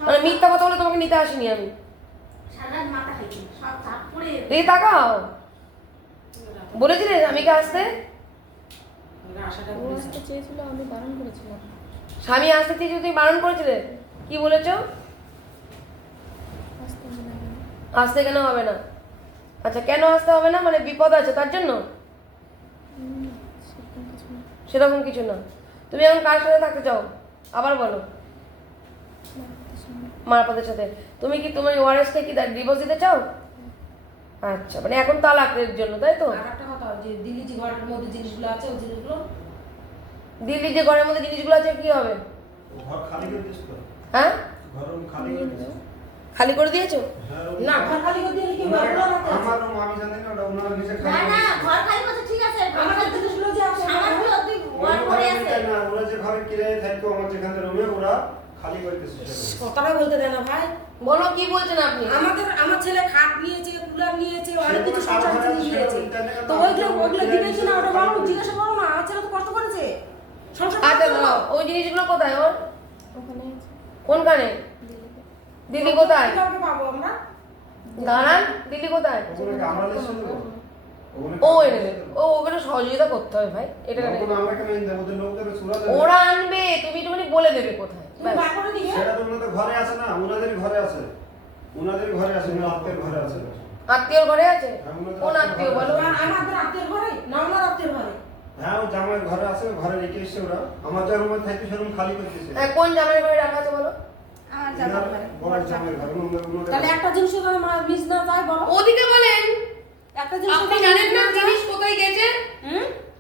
মানে মিথ্যা কথা বলে তোমাকে নিতে আসিনি আমি। সারারাত মাথা খাইছি, সব চাপ পড়ে। এই তাকাও, বলেছিলে স্বামীকে আসতে? ও আসতে চেয়েছিল, আমি বারণ করেছিলাম। স্বামী আসতে চেয়েছিল, তুমি বারণ করেছিলে? কি বলেছো? আসতে মনে হয় না। আসতে কেন হবে না? আচ্ছা, কেন আসতে হবে না? মানে বিপদ আছে তার জন্য? সেরকম কিছু না। সেরকম কিছু না। তুমি এখন কার সাথে থাকতে চাও আবার বলো? মায়ের সঙ্গে। মারফতের সাথে। তুমি কি তোমার ওয়ারেসকে কি ডিভোর্স দিতে চাও? আচ্ছা, মানে এখন তালাকের জন্য, তাই তো? আর একটা কথা, যে দিল্লি যে ঘরের মধ্যে জিনিসগুলো আছে, ওই জিনিসগুলো দিল্লি যে ঘরের মধ্যে জিনিসগুলো আছে কি হবে? ঘর খালি করে দিস তো। হ্যাঁ, ঘর খালি করে দিস। খালি করে দিয়েছো? না ঘর খালি করে দিয়ে কি বলবো না আমার রুম আমি জানি না, ওটা ওনারা নিচে না খালি না করেছে। ঘর খালি করছে ঠিক আছে আমার কাছে তো শুনলো যে আছে সামান্য তুই ওয়ার ওরা করে ঘরে আছে নিতে না, ওরা যে ঘরে কিরায় থাকতো আমার যেখানে রুমে, ওরা খালি করতেছে সেটা। কথাটাই বলতে দেয় না ভাই। বলো কি বলছেন আপনি? আমার ছেলে খাট নিয়েছে, কুলার নিয়েছে, অনেক কিছু সেগুলো সংসার কারো জিনিস ঘরে নিয়েছে। আছে, তো ওইগুলো দিবে কি না ওটা বলো, জিজ্ঞাসা করো না। আমার ছেলে তো কষ্ট করেছে সংসার আচ্ছা করতে দাও, হবে। ওই জিনিসগুলো কোথায় ওর? ওখানে আছে কোনখানে? দিল্লি কোথায়? কিভাবে পাবো আমরা? দাঁড়ান, দিল্লি কোথায়? ওগুলো কি আমরা লিখে দেবো? ও এনে দেবে। ও ওখানে সহযোগিতা করতে হবে ভাই, এটা কেন? ওগুলো আমরা কেন এনে দেবো? ওদের লোকদের চূড়া দেবে। ওরা আনবে, তুমি একটুখানি বলে দেবে কোথায়। তুমি ব্যাস। বার করে দিবে। সেটা তো ওনাদের ঘরে আছে না, ওনাদের ঘরে আছে, ওনাদের ঘরে আছে, ওনার আত্মীয়ের ঘরে আছে। আত্মীয়র ঘরে আছে? হ্যাঁ, ওনাদের কোন আত্মীয় ঘরে বলো? আছে। আর আমাদের আত্মীয়ের ঘরে না ওনার আত্মীয়ের ঘরে? হ্যাঁ, ও জামাইয়ের ঘরে আছে, ঘরে রেখে এসছে ওরা। আমার যে রুমে থাকতে সে রুম খালি করতেছে। হ্যাঁ, কোন জামাইয়ের ঘরে রাখা আছে বলো? আমার যাবো ওনার বড় জামাইয়ের ঘরে, ওনাদের তাহলে একটা জিনিস যদি মিস না যায় বলো। ওদিকে বলেন। একটা জিনিস আপনি জানেন না জিনিস কোথায় গেছে?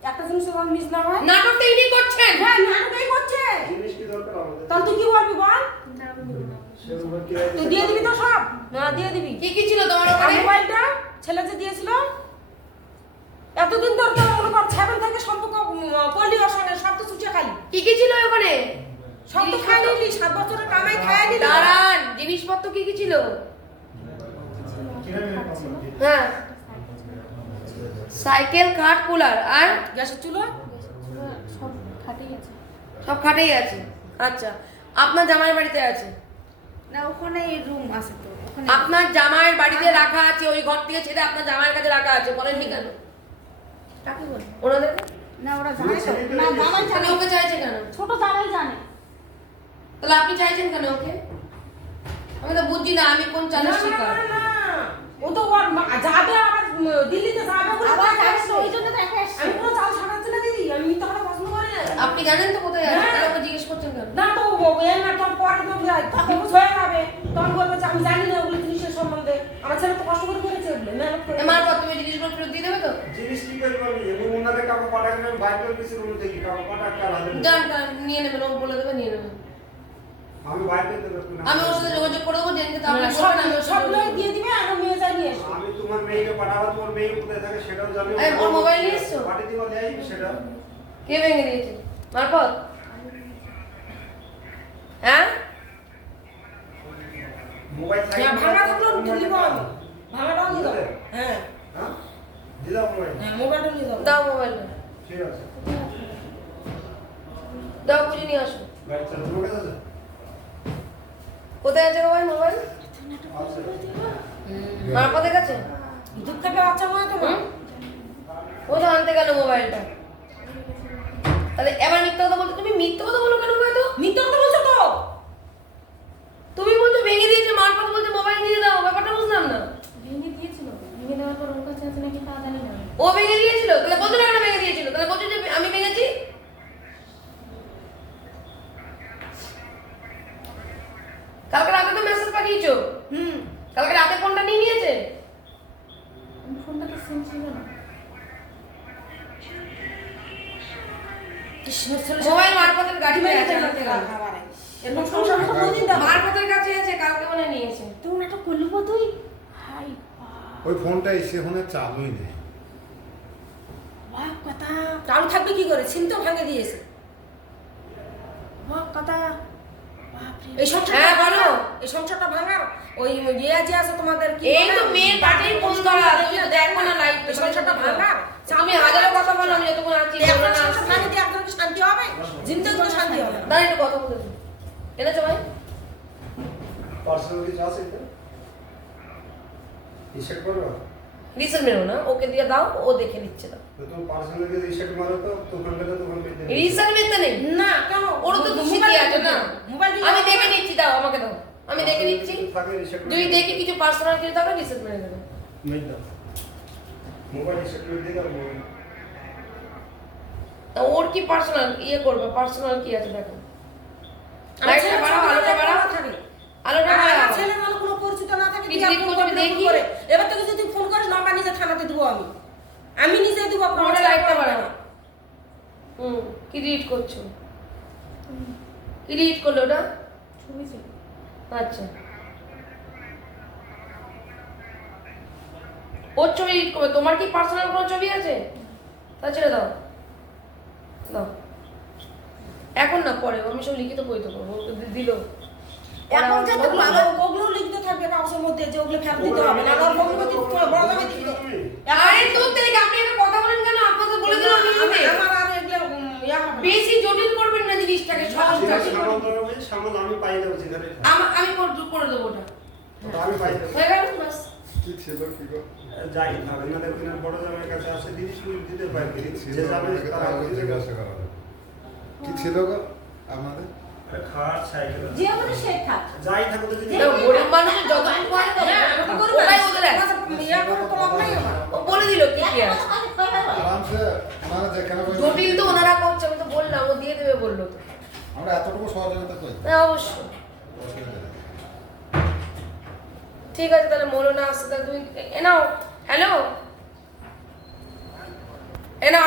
একটা জিনিস যদি মিস না হয়। নাটকটা ইনি করছেন। হ্যাঁ নাটকই করছে। জিনিস কি দরকার আমাদের? তাহলে তুই কি বলবি বল? সে রুমে কিরায় তুই দিয়ে দিবি তো সব? না দিয়ে দিবি। কি কি ছিল তোমার আর ওখানে? মোবাইলটা ছেলে যে দিয়েছিল এতদিন ধরে তো মনে কর 7 থেকে সম্পর্ক করলি ওর সঙ্গে, সব তো চুচে খালি, কি কি ছিল ওখানে? সব তো খাই নিলি, 7 বছরের কামাই খাই নিলি। দাঁড়ান, জিনিসপত্র কি কি ছিল? কিরায় মেরে পাবো। হ্যাঁ, সাইকেল, খাট, কুলার আর গ্যাসের চুলো সব খাটেই আছে। সব খাটেই আছে। আচ্ছা, আপনার জামাইয়ের বাড়িতে আছে? না ওখানে রুম আছে তো ওখানে আপনার জামাইয়ের বাড়িতে রাখা আছে, ওই ঘর থেকে ছেড়ে আপনার জামাইয়ের কাছে রাখা আছে, বলেননি কেন? কাকে বল ওনাদের না ওরা জানে তো না জামাই তাহলে জানে ওকে চাইছে কেন? ছোট জামাই জানে তাহলে আপনি চাইছেন কেন ওকে? আমি তো বুঝছি না, আমি কোন চালের শিকার। না, ও তো ওর যাবে আবার দিল্লিতে যাবে বলে আবার বলে যাবে আসছে। তো ওই জন্য দেখে আসছে আমি কোনো চাল ছাড়াচ্ছি না দিদি, আমি মিথ্যা কথা পছন্দ করি না। আপনি জানেন তো কোথায় আছে? হ্যাঁ। তাহলে ওকে জিজ্ঞেস করছেন কেন? না তো এর না তোর পরে তো যায় তখন হয়ে যাবে, তখন বলবে যে আমি জানি না ওগুলো জিনিসের সম্বন্ধে। আমার ছেলে তো কষ্ট করে করেছে ওগুলো, মেহনত করে। এ মারপর তুমি জিনিসগুলো ফেরত দিয়ে দেবে তো? জিনিস কি করবো আমি? এবং ওনাদের কাউকে পাঠাকে আমি বাইক করে কিছু রুম থেকে কাউকে পাঠাক কার হাতে যান, নিয়ে নেবেন, ও বলে দেবে, নিয়ে নেবেন। আমি বাইক করে দেবো না। আমি ওর সাথে যোগাযোগ করে দেবো, যেদিনকে তো আপনি না, বলবেন, আমি ওর সাথে সবগুলো যোগাযোগ দিয়ে দিবে আর মেয়ে যাই নিয়ে এসো। আমি তোমার মেয়েকে পাঠাবো, তোমার মেয়ে কোথায় থাকে সেটাও জানি। এই, ওর মোবাইল নিয়ে এসছো? পাঠিয়ে দিবা দেয় সেটা। কে ভেঙে দিয়েছে? মারপত? হ্যাঁ, মোবাইল থাকে হ্যাঁ, ভাঙা থাকলেও নিব আমি, ভাঙাটাও নিয়ে যাবো। হ্যাঁ হ্যাঁ দিলাম মোবাইল। হ্যাঁ মোবাইলটা নিয়ে যাবো। দাও মোবাইলটা, ঠিক আছে। দাও, বুঝে নিয়ে আসো। গাড়ি চালানো তোমার কাছে আছে? কোথায় আছে মোবাইল? মোবাইল আছে। মারপতের কাছে? দূর থেকে বাচ্চা মনে তো হুম? ও তো আনতে গেল মোবাইলটা। তাহলে এবার মিথ্যা কথা বলছো? তুমি মিথ্যা কথা বলো কেন গো এত? মিথ্যা কথা বলছো তো? তুমি বলছো ভেঙে দিয়েছে, মারপত বলছে মোবাইল দিয়ে দাও, ব্যাপারটা বুঝলাম না। ভেঙে দিয়েছিল, ভেঙে দেওয়ার পর ওর কাছে আছে নাকি তা জানি না। ও ভেঙে দিয়েছিল? তাহলে বলছো না কেন ভেঙে দিয়েছিল? তাহলে বলছো যে আমি ভেঙেছি? কালকে রাতে তো মেসেজ পাঠিয়েছো। কালকে রাতে ফোনটা নিয়ে নিয়েছে? ফোনটাতে সিম ছিল না। মোবাইল মারপতের গাড়িতে আছে, আনতে গেল। এরকম সংসারে তো কোনদিন দেখো। মারপতের কাছে আছে, কালকে মনে হয় নিয়েছে। তুই নাটক করলি বা তুই? হাই ওই ফোনটা এসে ফোনে চালুই নেই। বাপ কথা, চালু থাকবে কি করে? সিম তো ভাঙে দিয়েছে। বাপ কথা, বাপ রে। এই সংসারটা হ্যাঁ, বলো। এই সংসারটা ভাঙার ওই ইয়ে যে আছে তোমাদের কি এই বলে? তো মেয়ের কাছেই ফোন করা, তুমি তো দেখো না লাইভ। এই সংসারটা ভাঙার তুমি হাজারো কথা বলো, আমি যতক্ষণ আছি বলো একটা না। সংসার ভাঙে দিয়ে একজনকে শান্তি হবে? জিন্দেগি তো শান্তি হবে না। দাঁড়িয়ে একটু কথা বলেছো, এনেছো ভাই? পার্সোনাল কিছু আছে এটা? রিসেট করবো? রিসেট মেরো না, ওকে দিয়ে দাও, ও দেখে নিচ্ছে না। তো তুমি পার্সোনাল কিছু রিসেট মারো তো দোকান পেলে দোকান পেতে। রিসেট মেরতে নেই, না কেন? ওর তো দূষিত আছে না। মোবাইল আমি দেখে নিচ্ছি, দাও আমাকে দাও, আমি দেখে নিচ্ছি। থাকে রিসেট যদি দেখি কিছু পার্সোনাল কিছু থাকে রিসেট মেরে দেবে। নেই দাও। মোবাইল রিসেট করে দিয়ে দাও মোবাইল। তা ওর কি পার্সোনাল ইয়ে করবে? পার্সোনাল কি আছে দেখো। আমার লাইটটা ছেলে বাড়াও, আলোটা বাড়াও, থাকে। আলোটা আর বাড়াও। আমার ছেলের মানে কোনো পরিচিত না থাকে, কি তুই আর delete ফোন করবি করবি দেখি? দেখি করে। এবার থেকে যদি ফোন করিস নাম্বার নিজে থানাতে দিব আমি। আমি নিজে দিব আপনার ওটা ছেলে লাইটটা পারবে বাড়াও। না। কি ডিলিট করছো? কি ডিলিট করলো ওটা? ছবি ছিল। আচ্ছা, ওর ছবি এডিট করবে, তোমার কি পার্সোনাল কোনো ছবি আছে? তা ছেড়ে দাও, দাও এখন না, পরে আমি সব লিখিত বই দেবো, দিল এখন যে তো ওগুলো লিখতে থাকবে কাগজের মধ্যে যে ওগুলো ফেরত দিতে হবে না, আর ওগুলো বড় দামে দিতে হবে। আরে দূর থেকে আপনি একটা কথা বলেন কেন? আপনাকে বলে দিলাম আমার আর এগুলো ইয়া হবে না। বেশি জটিল করবেন না জিনিসটাকে, সহজ জটিল করবেন। সামাল আমি পাই দেবো যেখানে থাকে। আমি করে দেবো ওটা, ওটা আমি পাই দেবো। হয়ে গেল বাস। কি ছিল কি গো? যাই থাকবে না, দেখুন আর বড় জামাইয়ের কাছে আছে 30 মিনিট দিতে পারি, যে যাবে তারা জিজ্ঞাসা করা হবে। কি ছিল গো আপনাদের? খাট সাইকেল যে বলে সে থাক। যাই থাকো তো যদি এটা গরিব মানুষের যতটুকু হয় না, হ্যাঁ, ওটা করবে। ওটাই ওদের আছে। ইয়া করে তো লাভ নাই আমার। ও বলে দিল কি কি আছে। আরামসে ওনারা যেখানে বসে- জটিল তো ওনারা করছে, আমি তো বললাম, ও দিয়ে দেবে বললো তো। আমরা এতটুকু সহযোগিতা করি। হ্যাঁ অবশ্যই। ঠিক আছে তাহলে মৌলানা আসছে, তাহলে তুমি এ নাও, হ্যালো এ নাও।